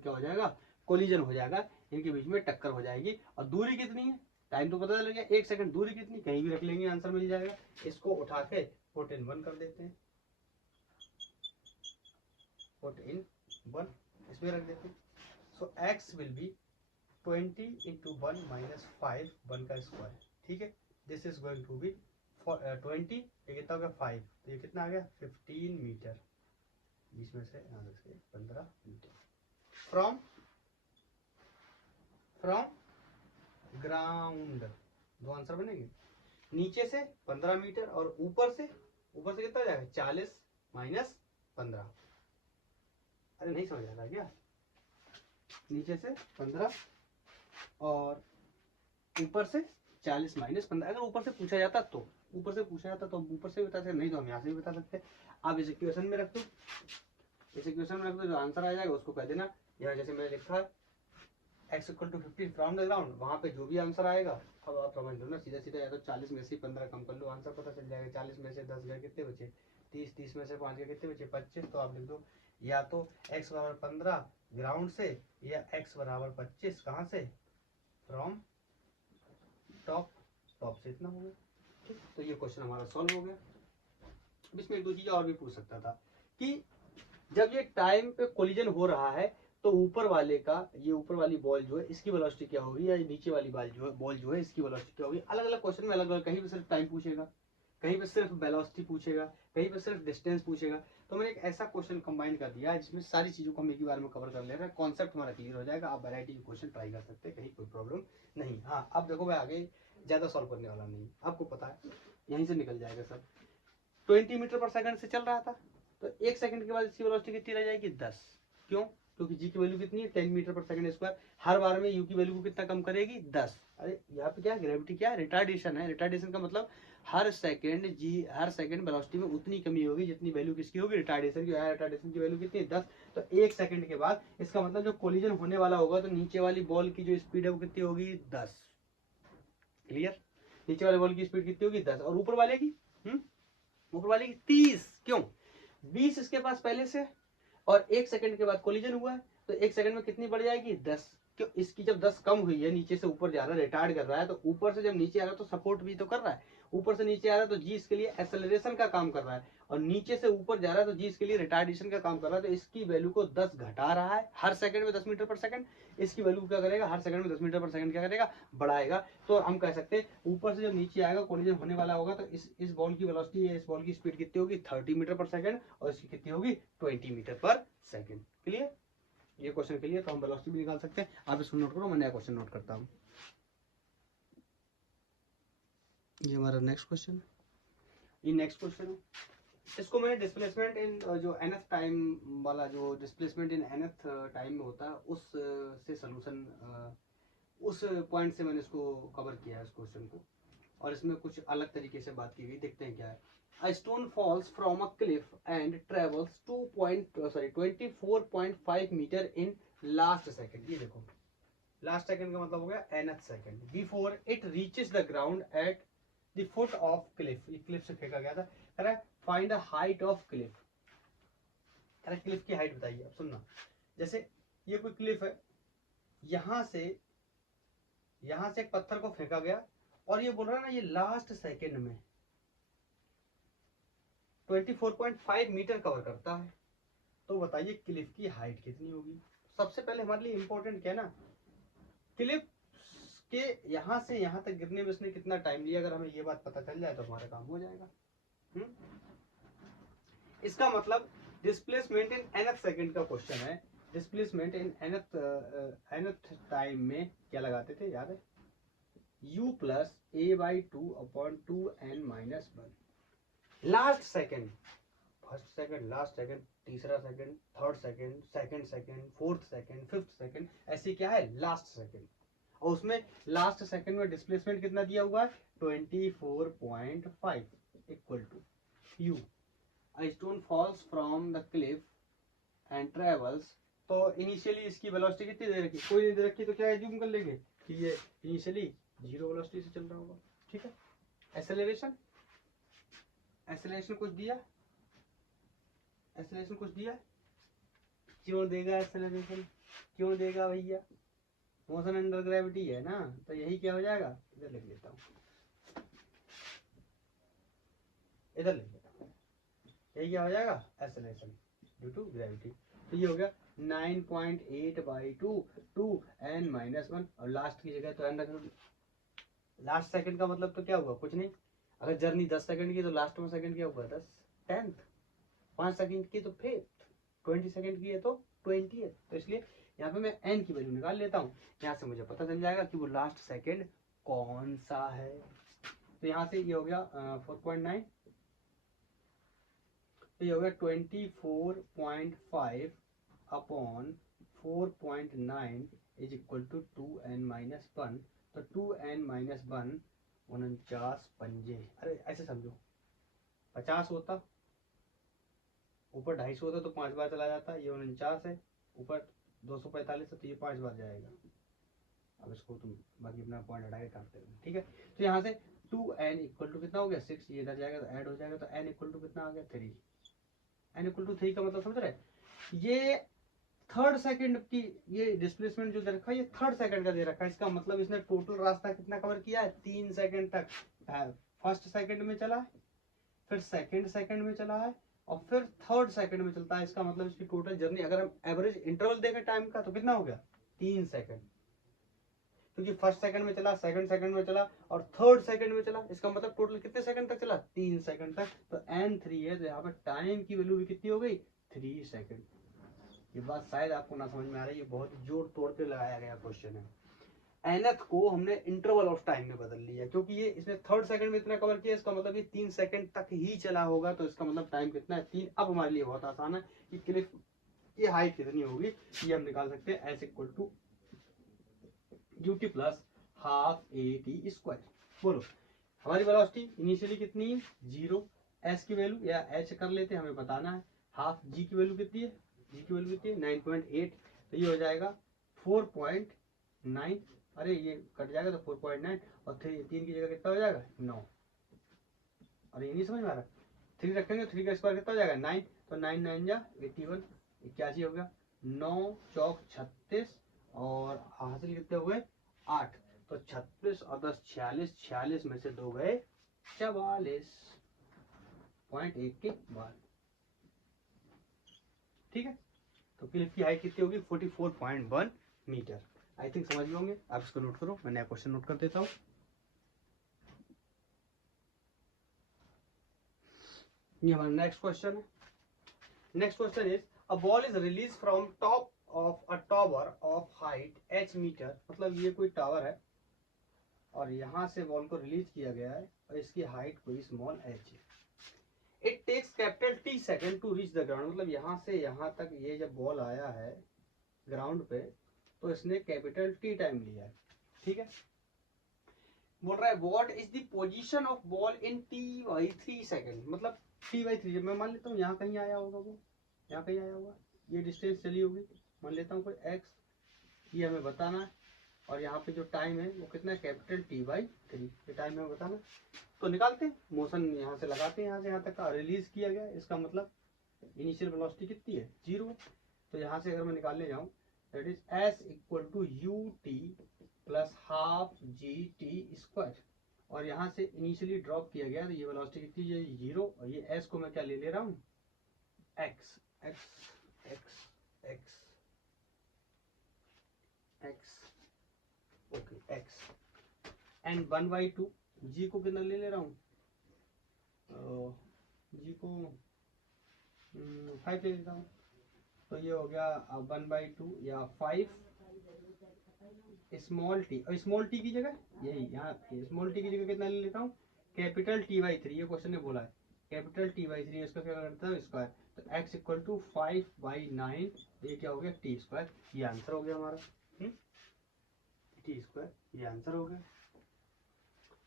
क्या हो जाएगा, कोलिजन हो जाएगा, इनके बीच में टक्कर हो जाएगी। और दूरी कितनी है, टाइम तो पता चल गया 1 सेकंड, दूरी कितनी, कहीं भी रख लेंगे आंसर मिल जाएगा। इसको उठा के पुट इन 1 कर देते हैं, पुट इन 1 इसमें रख देते हैं। So x will be 20 into 1 minus 5, 1 का स्क्वायर। ठीक है, this is going to be 20, ये कितना हो गया 5, तो ये कितना आ गया 15 मीटर, बीच में से 15 मीटर फ्रॉम ग्राउंड। दो आंसर बनेंगे, नीचे से 15 मीटर और ऊपर से कितना हो जाएगा 40 माइनस 15। अरे नहीं समझ आ रहा क्या, नीचे से 15 और ऊपर से 40 माइनस 15। अगर ऊपर से पूछा जाता तो ऊपर से भी बता सकते, नहीं तो हम यहाँ से भी बता सकते। आप इस इक्वेशन में रख दो, जो आंसर आ जाएगा उसको कह देना। यहाँ जैसे मैंने लिखा है x equal to 15 from the ground, वहां पे जो भी आंसर आएगा, अब आप समझ लो ना, सीधा सीधा या तो 40 में से 15 कम कर लो, आंसर पता चल जाएगा। 40 में से 10 गए कितने बचे 30, 30 में से 5 गए कितने बचे 25। तो आप लिख दो या तो x बराबर 15 ग्राउंड से, या x बराबर 25 कहाँ से, फ्रॉम टॉप से इतना हो गया। ठीक, तो ये क्वेश्चन हमारा सॉल्व हो गया। इसमें एक दो चीजें और भी पूछ सकता था कि जब ये टाइम पे कोलिजन हो रहा है तो ऊपर वाले का, ये ऊपर वाली बॉल जो है इसकी वेलोसिटी क्या होगी, या नीचे वाली बॉल जो है इसकी वेलोसिटी क्या होगी। अलग अलग क्वेश्चन में अलग अलग, कहीं पे सिर्फ टाइम पूछेगा, कहीं पे सिर्फ वेलोसिटी पूछेगा, कहीं पे सिर्फ डिस्टेंस पूछेगा। तो मैंने एक ऐसा क्वेश्चन कंबाइन कर दिया है जिसमें सारी चीजों को हम एक ही बार में कवर कर ले रहे हैं, कॉन्सेप्ट हमारा क्लियर हो जाएगा। आप वैरायटी के क्वेश्चन ट्राई कर सकते हैं, कहीं कोई प्रॉब्लम नहीं। हाँ, अब देखो मैं आगे ज्यादा सॉल्व करने वाला नहीं, आपको पता है यहीं से निकल जाएगा सब। 20 मीटर पर सेकंड से चल रहा था, तो 1 सेकंड के बाद इसकी वेलोसिटी कितनी रह जाएगी 10। क्यों, क्योंकि जी की वैल्यू कितनी है 10 मीटर पर सेकंड स्क्वायर। हर बार में यू की वैल्यू को कितना कम करेगी 10। अरे यहाँ पे क्या है, ग्रेविटी क्या है, रिटार्डेशन है। रिटार्डेशन का मतलब हर सेकंड वेलोसिटी में उतनी कमी होगी जितनी वैल्यू किसकी होगी, रिटार्डेशन की। रिटार्डेशन की वैल्यू कितनी है 10। तो 1 सेकंड के बाद इसका मतलब जो कोलिजन होने वाला होगा, तो नीचे वाली बॉल की जो स्पीड है वो कितनी होगी 10। क्लियर, नीचे वाले बॉल की स्पीड कितनी होगी 10, और ऊपर वाले की ऊपर वाले की 30। क्यों, 20 इसके पास पहले से, और 1 सेकंड के बाद कोलिजन हुआ है, तो 1 सेकंड में कितनी बढ़ जाएगी 10। क्यों, इसकी जब 10 कम हुई है, नीचे से ऊपर जा रहा है, रिटार्ड कर रहा है, तो ऊपर से जब नीचे आ रहा है तो सपोर्ट भी तो कर रहा है। ऊपर से नीचे आ रहा है तो जी इसके लिए एक्सेलरेशन का काम कर रहा है, और नीचे से ऊपर जा रहा है तो जी इसके लिए रिटार्डेशन का काम कर रहा है। तो इसकी वैल्यू को 10 घटा रहा है, हर सेकंड में 10 मीटर पर सेकंड। इसकी वैल्यू क्या करेगा, हर सेकंड में 10 मीटर पर सेकंड क्या करेगा, बढ़ाएगा। तो हम कह सकते हैं ऊपर से जब नीचे आएगा, कोलिजन होने वाला होगा, तो इस बॉल की वेलोसिटी, इस बॉल की स्पीड कितनी होगी 30 मीटर पर सेकंड, और इसकी कितनी होगी 20 मीटर पर सेकंड। क्लियर, ये क्वेश्चन क्लियर। तो हम वेलोसिटी भी निकाल सकते हैं। आप इसको नोट करो, मैं नया क्वेश्चन नोट करता हूँ। ये हमारा नेक्स्ट क्वेश्चन है, ये नेक्स्ट क्वेश्चन है। इसको मैंने डिस्प्लेसमेंट इन जो nth टाइम वाला, जो डिस्प्लेसमेंट इन nth टाइम में होता है, उस से सोल्यूशन, उस पॉइंट से मैंने इसको कवर किया है इस क्वेश्चन को। और इसमें कुछ अलग तरीके से बात की गई, देखते हैं क्या है। A stone falls from a cliff and travels 24.5 meter in last second। ये देखो लास्ट सेकंड का मतलब हो गया nth second, before it reaches the ground at the foot of Cliff. ये क्लिफ से फेंका गया था। कह रहा है find the height of Cliff. कह रहा है क्लिफ की हाइट बताइए। अब सुनना, जैसे ये कोई क्लिफ है, यहां से एक पत्थर को फेंका गया, और ये बोल रहा है ना, ये लास्ट सेकंड में 24.5 मीटर कवर करता है। तो बताइए क्लिफ की हाइट कितनी होगी। सबसे पहले हमारे लिए इंपॉर्टेंट क्या है ना, क्लिफ के यहां से यहां तक गिरने में उसने कितना टाइम लिया। अगर हमें ये बात पता चल जाए तो हमारा काम हो जाएगा। इसका मतलब डिस्प्लेसमेंट इन nth सेकंड का क्वेश्चन है। डिस्प्लेसमेंट इन nth टाइम में क्या लगाते थे, याद है, u प्लस a/2/2n - 1। Last second first second, last second, तीसरा second, third second, second second, fourth second, fifth second, ऐसे क्या है लास्ट सेकंड। और उसमें लास्ट सेकंड में डिस्प्लेसमेंट कितना दिया हुआ है 24.5 equal to u. A stone falls from the cliff and travels, तो इनिशियली इसकी वेलोसिटी कितनी दे रखी, कोई नहीं दे रखी, तो क्या एज्यूम कर लेंगे कि ये इनिशियली जीरो वेलोसिटी से चल रहा होगा। ठीक है। एक्सेलरेशन, एक्सेलरेशन कुछ दिया, एक्सेलरेशन कुछ दिया, क्यों देगा एक्सेलरेशन, क्यों देगा भैया, मोशन अंडर ग्रेविटी है ना, तो यही क्या हो जाएगा, इधर लिख लेता हूँ, इधर लिख लेता हूँ, यही क्या हो जाएगा एक्सेलरेशन ड्यू टू ग्रेविटी। तो ये हो गया 9.8/2 2n-1, और लास्ट की जगह तो n रख दो। लास्ट सेकंड का मतलब तो क्या हुआ, कुछ नहीं, अगर जर्नी 10 सेकंड की तो लास्ट में सेकंड क्या हुआ 10, 10th, 5 सेकंड की तो 5th, 20 सेकंड की है तो 20th। तो इसलिए यहाँ पे मैं n की वैल्यू निकाल लेता हूँ, यहाँ से मुझे पता चल जाएगा कि वो लास्ट सेकंड कौन सा है। तो यहाँ से ये हो गया 4.9, तो ये हो गया 24.5 upon 4.9 is equal to 2n-1। तो 2n-1 49 पंजे, अरे ऐसे समझो 50 होता, ऊपर 250 होता तो 5 बार चला जाता, ये 49 है, ऊपर 245 है तो ये 5 बार जाएगा। अब इसको तुम बाकी अपना पॉइंट हटा के काटते हो। ठीक है। तो यहाँ से 2n इक्वल टू कितना हो गया 6, ये इधर जाएगा तो ऐड हो जाएगा, तो n इक्वल टू कितना आ गया 3। n इक्वल टू 3 का मतलब समझ रहे, ये थर्ड सेकंड की, ये डिस्प्लेसमेंट जो दे रखा है ये थर्ड सेकंड का दे रखा है, इसका मतलब इसने टोटल रास्ता कितना कवर किया है 3 सेकंड तक। फर्स्ट सेकंड में चला है, फिर सेकंड सेकंड में चला है, और फिर थर्ड सेकंड में चलता है। इसका मतलब इसकी टोटल जर्नी अगर हम एवरेज इंटरवल देखें टाइम का तो कितना हो गया 3 सेकंड, क्योंकि फर्स्ट सेकंड में चला, सेकंड सेकंड में चला और थर्ड सेकंड में चला, इसका मतलब टोटल कितने सेकंड तक चला 3 सेकंड तक। तो n3 है, तो यहाँ पर टाइम की वैल्यू भी कितनी हो गई 3 सेकंड। ये बात शायद आपको ना समझ में आ रही है, बहुत जोड़ तोड़ के लगाया गया क्वेश्चन है। nth को हमने इंटरवल ऑफ टाइम में बदल लिया, क्योंकि ये इसने थर्ड सेकंड में इतना कवर किया, इसका मतलब ये 3 सेकंड तक ही चला होगा, तो इसका मतलब टाइम कितना है 3। अब हमारे लिए बहुत आसान है कि क्लिफ की हाइट कितनी होगी, ये हम निकाल सकते हैं s equal to ut plus half at²। बोलो हमारी वेलोसिटी इनिशियली कितनी है 0, s की वैल्यू या h कर लेते हैं, हमें बताना है, हाफ g की वैल्यू कितनी है, g की वैल्यू कितनी है 9.8, तो ये हो जाएगा 4.9, अरे ये कट जाएगा तो 4.9, और 3 की जगह कितना हो जाएगा 9। अरे ये नहीं समझ में आ रहा, 3 रखेंगे 3 का स्क्वायर कितना हो जाएगा 9, तो 9 9 जा 81, 81 हो गया, 9 चौक 36, और हासिल कितने हुए 8, तो 36 और 10 46, 46 में से 2 गए 44.1 के बाद। ठीक है। तो क्लिफ की हाइट कितनी होगी 44.1 मीटर। आई थिंक समझ में होंगे, आप इसको नोट करो, मैं नया क्वेश्चन नोट कर देता हूँ। ये हमारा नेक्स्ट क्वेश्चन है। Next question is a ball is release from top of a tower of height h metre, मतलब ये कोई टावर है और यहाँ से बॉल को रिलीज किया गया है और इसकी हाइट कोई स्मॉल h है। It takes capital T second to reach the ground, मतलब यहाँ से यहाँ तक ये जब बॉल आया है ग्राउंड पे तो इसने कैपिटल T टाइम लिया है। ठीक है। बोल रहा है what is the position of ball in t/3 second, मतलब t/3, जब मैं मान लेता हूँ यहाँ कहीं आया होगा, वो यहाँ कहीं आया होगा, ये डिस्टेंस चली होगी, मान लेता हूँ कोई x, ये हमें बताना है, और यहाँ पे जो टाइम है वो कितना है कैपिटल T/3, ये टाइम हमें बताना। तो निकालते हैं, मोशन यहाँ से लगाते हैं, यहाँ से यहाँ तक का रिलीज किया गया, इसका मतलब इनिशियल वेलोसिटी कितनी है 0। तो यहाँ से अगर मैं निकालने जाऊँ that is s equal to ut plus half gt², और यहाँ से इनिशियली ड्रॉप किया गया तो ये वेलोसिटी कितनी है 0, और ये s को मैं क्या ले रहा हूँ x x x x x okay x, and 1/2 g को कितना ले रहा हूँ, g को 5 ले लेता हूँ, तो ये हो गया 1/2 या 5 स्मॉल टी, और स्मॉल टी की जगह यही यहाँ स्मॉल टी की जगह कितना ले लेता हूँ कैपिटल T/3, ये क्वेश्चन ने बोला है कैपिटल टी बाई 3, इसका क्या करता है स्क्वायर, तो x इक्वल टू 5/9, ये क्या हो गया टी स्क्वायर, ये आंसर हो गया हमारा। टी स्क्वायर, ये आंसर हो गया।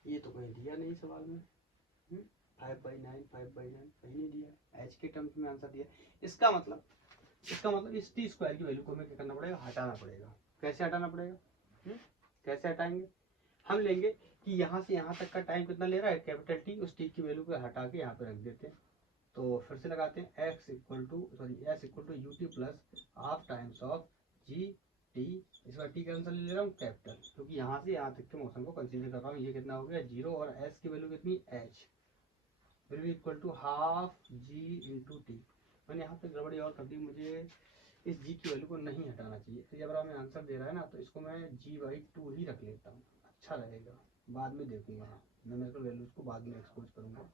ये तो कहीं दिया नहीं सवाल में। 5/9, 5/9 कहीं नहीं दिया, एच के टर्म्स में आंसर दिया। इसका मतलब इस टी स्क्वायर की वैल्यू को हमें क्या करना पड़ेगा, हटाना पड़ेगा। कैसे हटाना पड़ेगा, कैसे हटाएंगे, हम लेंगे कि यहाँ से यहाँ तक का टाइम कितना ले रहा है कैपिटल टी, उस टी की वैल्यू को हटा के यहाँ पे रख देते हैं। तो फिर से लगाते हैं s equal to u t plus half times of g t, इस बार टी का आंसर ले रहा हूँ कैपिटल, क्योंकि यहाँ से यहाँ तक के मोशन को कंसीडर कर रहा हूँ। ये कितना हो गया 0, और एस की वैल्यू कितनी एच, फिर भी equal to half g into t. मैंने यहाँ पे गड़बड़ी और कर दी, मुझे इस जी की वैल्यू को नहीं हटाना चाहिए। तो जब हमें आंसर दे रहा है ना, तो इसको मैं g/2 ही रख लेता हूँ, अच्छा रहेगा। बाद में देखूंगा, मैं मेरे को वैल्यूज को बाद में एक्सपोज करूंगा,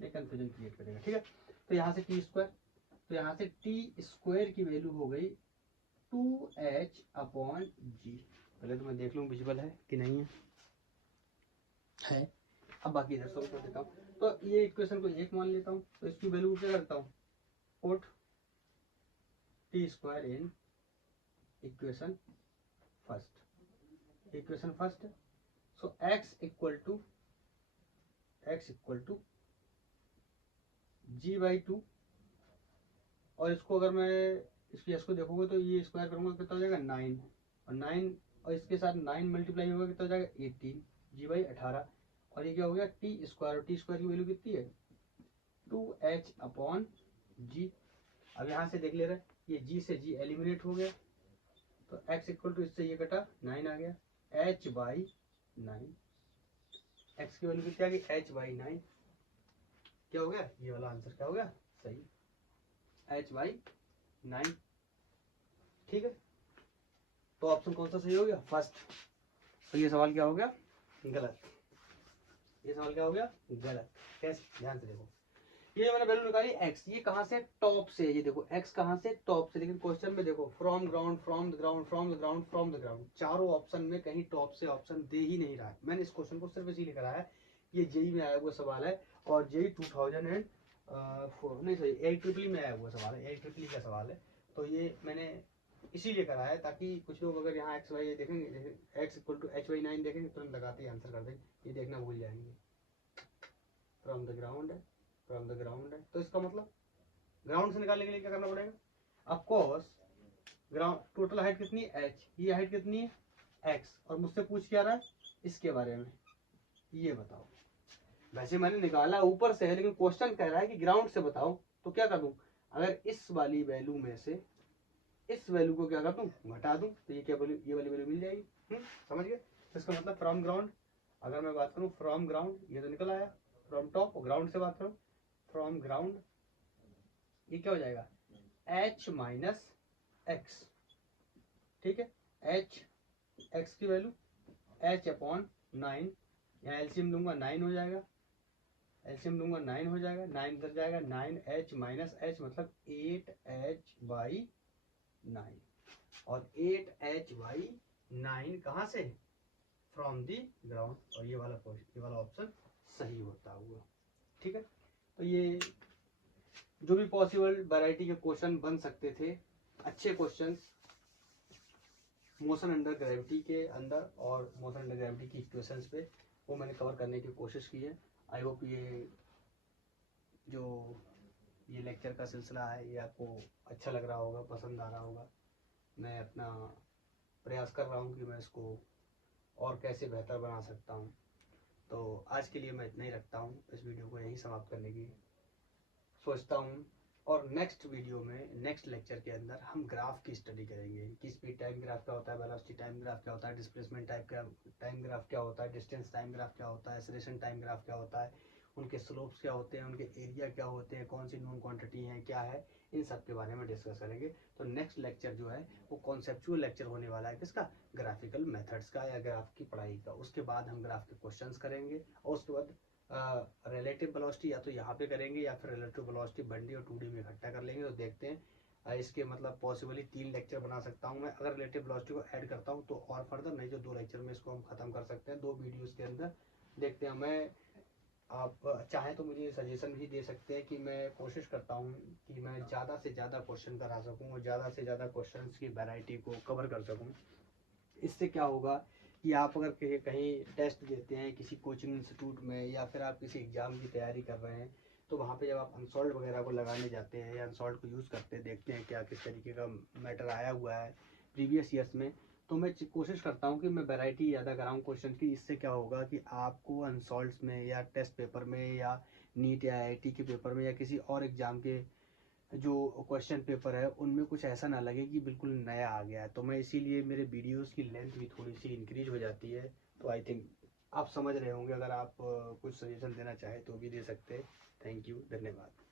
ये कन्फ्यूजन क्रिएट करेगा, ठीक है। तो यहाँ से टी स्क्वायर, तो यहाँ से टी स्क्वायर की वैल्यू हो गई 2h/g। पहले तो मैं देख लूँ विजिबल है कि नहीं है। अब बाकी इधर सोल्व कर देता हूँ। तो ये इक्वेशन को 1 मान लेता हूँ, तो इसकी वैल्यू को क्या करता हूँ, put t square in equation first. So x equal to g/2, और इसको अगर मैं इसकी एस को देखूंगा तो ये स्क्वायर करूंगा कितना हो जाएगा 9, और 9 और इसके साथ 9 मल्टीप्लाई होगा कितना हो जाएगा 18, g/18, और ये क्या हो गया टी स्क्वायर, और टी स्क्वायर की वैल्यू कितनी है 2h/g। अब यहाँ से देख ले रहे हैं, ये g से g एलिमिनेट हो गया, तो x इक्वल टू इससे ये कटा 9 आ गया, h/9, x की वैल्यू कितनी आ गई h/9, क्या हो गया ये वाला आंसर क्या हो गया सही, h/9, ठीक है। तो ऑप्शन कौन सा सही हो गया, फर्स्ट। तो ये सवाल क्या हो गया गलत, ये सवाल क्या हो गया गलत। कैसे, ध्यान से देखो, ये मैंने वैल्यू निकाली x, ये कहाँ से टॉप से, ये देखो x कहाँ से टॉप से, लेकिन क्वेश्चन में देखो from ground, from the ground, from the ground, from the ground, चारों ऑप्शन में कहीं टॉप से ऑप्शन दे ही नहीं रहा है। मैंने इस क्वेश्चन को सिर्फ इसीलिए कराया है, ये जेई में आया हुआ सवाल है, और जेई 2004 नहीं सॉरी AIEEE में आया हुआ सवाल है, AIEEE का सवाल है। तो ये मैंने इसीलिए कराया है ताकि कुछ लोग अगर यहाँ एक्स वाई देखेंगे, x इक्वल टू h/9 देखेंगे, तुरंत लगाते ही आंसर कर देंगे, ये देखना भूल जाएंगे। फ्रॉम द ग्राउंड है, फ्रॉम द ग्राउंड है, तो इसका मतलब ग्राउंड से निकालने के लिए क्या करना पड़ेगा, ऑफकोर्स ग्राउंड टोटल हाइट कितनी है h, ये हाइट कितनी है x, और मुझसे पूछ क्या रहा है इसके बारे में, ये बताओ। वैसे मैंने निकाला ऊपर से है, लेकिन क्वेश्चन कह रहा है कि ग्राउंड से बताओ, तो क्या कर दूं, अगर इस वाली वैल्यू में से इस वैल्यू को क्या कर दूं घटा दूं, तो ये क्या वैल्यू, ये वाली वैल्यू मिल जाएगी। समझ गए। तो इसका मतलब फ्रॉम ग्राउंड, अगर मैं बात करूं फ्रॉम ग्राउंड, ये तो निकल आया फ्रॉम टॉप, और ग्राउंड से बात करूं फ्रॉम ग्राउंड, ये क्या हो जाएगा h-x, ठीक है। x की वैल्यू h/9, यहाँ एलसीएम लूंगा 9 हो जाएगा, एलसीएम लूंगा 9 हो जाएगा, 9 इधर जाएगा, 9h माइनस h मतलब 8h/9, और 8h/9 कहाँ से, फ्रॉम दी ग्राउंड, और ये वाला ऑप्शन सही होता हुआ, ठीक है। तो ये जो भी पॉसिबल वैरायटी के क्वेश्चन बन सकते थे, अच्छे क्वेश्चन मोशन अंडर ग्रेविटी के अंदर और मोशन अंडर ग्रेविटी की इक्वेशंस पे, वो मैंने कवर करने की कोशिश की है। आई होप ये लेक्चर का सिलसिला है ये आपको अच्छा लग रहा होगा, पसंद आ रहा होगा। मैं अपना प्रयास कर रहा हूँ कि मैं इसको और कैसे बेहतर बना सकता हूँ। तो आज के लिए मैं इतना ही रखता हूँ, इस वीडियो को यहीं समाप्त करने की सोचता हूँ। और नेक्स्ट वीडियो में, नेक्स्ट लेक्चर के अंदर हम ग्राफ की स्टडी करेंगे कि स्पीड टाइम ग्राफ क्या होता है, वेलोसिटी टाइम ग्राफ क्या होता है, डिस्प्लेसमेंट टाइम ग्राफ क्या होता है, डिस्टेंस टाइम ग्राफ क्या होता है, एक्सेलरेशन टाइम ग्राफ क्या होता है, उनके स्लोप्स क्या होते हैं, उनके एरिया क्या होते हैं, कौन सी नॉन क्वांटिटी है क्या है, इन सब के बारे में डिस्कस करेंगे। तो नेक्स्ट लेक्चर जो है वो कॉन्सेप्चुअल लेक्चर होने वाला है, किसका, ग्राफिकल मेथड्स का या ग्राफ की पढ़ाई का। उसके बाद हम ग्राफ के क्वेश्चंस करेंगे, और उसके बाद रिलेटिव वेलोसिटी या तो यहाँ पे करेंगे या फिर रिलेटिव वेलोसिटी 1D और 2D में इकट्ठा कर लेंगे। तो देखते हैं इसके मतलब पॉसिबली 3 लेक्चर बना सकता हूँ मैं, अगर रिलेटिव वेलोसिटी को ऐड करता हूँ तो और फर्दर, नहीं जो 2 लेक्चर में इसको हम खत्म कर सकते हैं 2 वीडियोस के अंदर। देखते हैं, मैं आप चाहें तो मुझे सजेशन भी दे सकते हैं कि मैं कोशिश करता हूँ कि मैं ज़्यादा से ज़्यादा क्वेश्चन करा सकूँ और ज़्यादा से ज़्यादा क्वेश्चंस की वैरायटी को कवर कर सकूँ। इससे क्या होगा कि आप अगर कहीं कहीं टेस्ट देते हैं किसी कोचिंग इंस्टीट्यूट में या फिर आप किसी एग्ज़ाम की तैयारी कर रहे हैं, तो वहाँ पे जब आप अनसॉल्व वगैरह को लगाने जाते हैं या अनसॉल्व को यूज़ करते हैं, देखते हैं क्या किस तरीके का मैटर आया हुआ है प्रीवियस ईयर्स में, तो मैं कोशिश करता हूँ कि मैं वैरायटी ज़्यादा कराऊँ क्वेश्चन की। इससे क्या होगा कि आपको अनसॉल्व में या टेस्ट पेपर में या नीट या आईआईटी के पेपर में या किसी और एग्ज़ाम के जो क्वेश्चन पेपर है उनमें कुछ ऐसा ना लगे कि बिल्कुल नया आ गया है। तो मैं इसीलिए मेरे वीडियोस की लेंथ भी थोड़ी सी इंक्रीज हो जाती है। तो आई थिंक आप समझ रहे होंगे, अगर आप कुछ सजेशन देना चाहें तो भी दे सकते हैं। थैंक यू, धन्यवाद।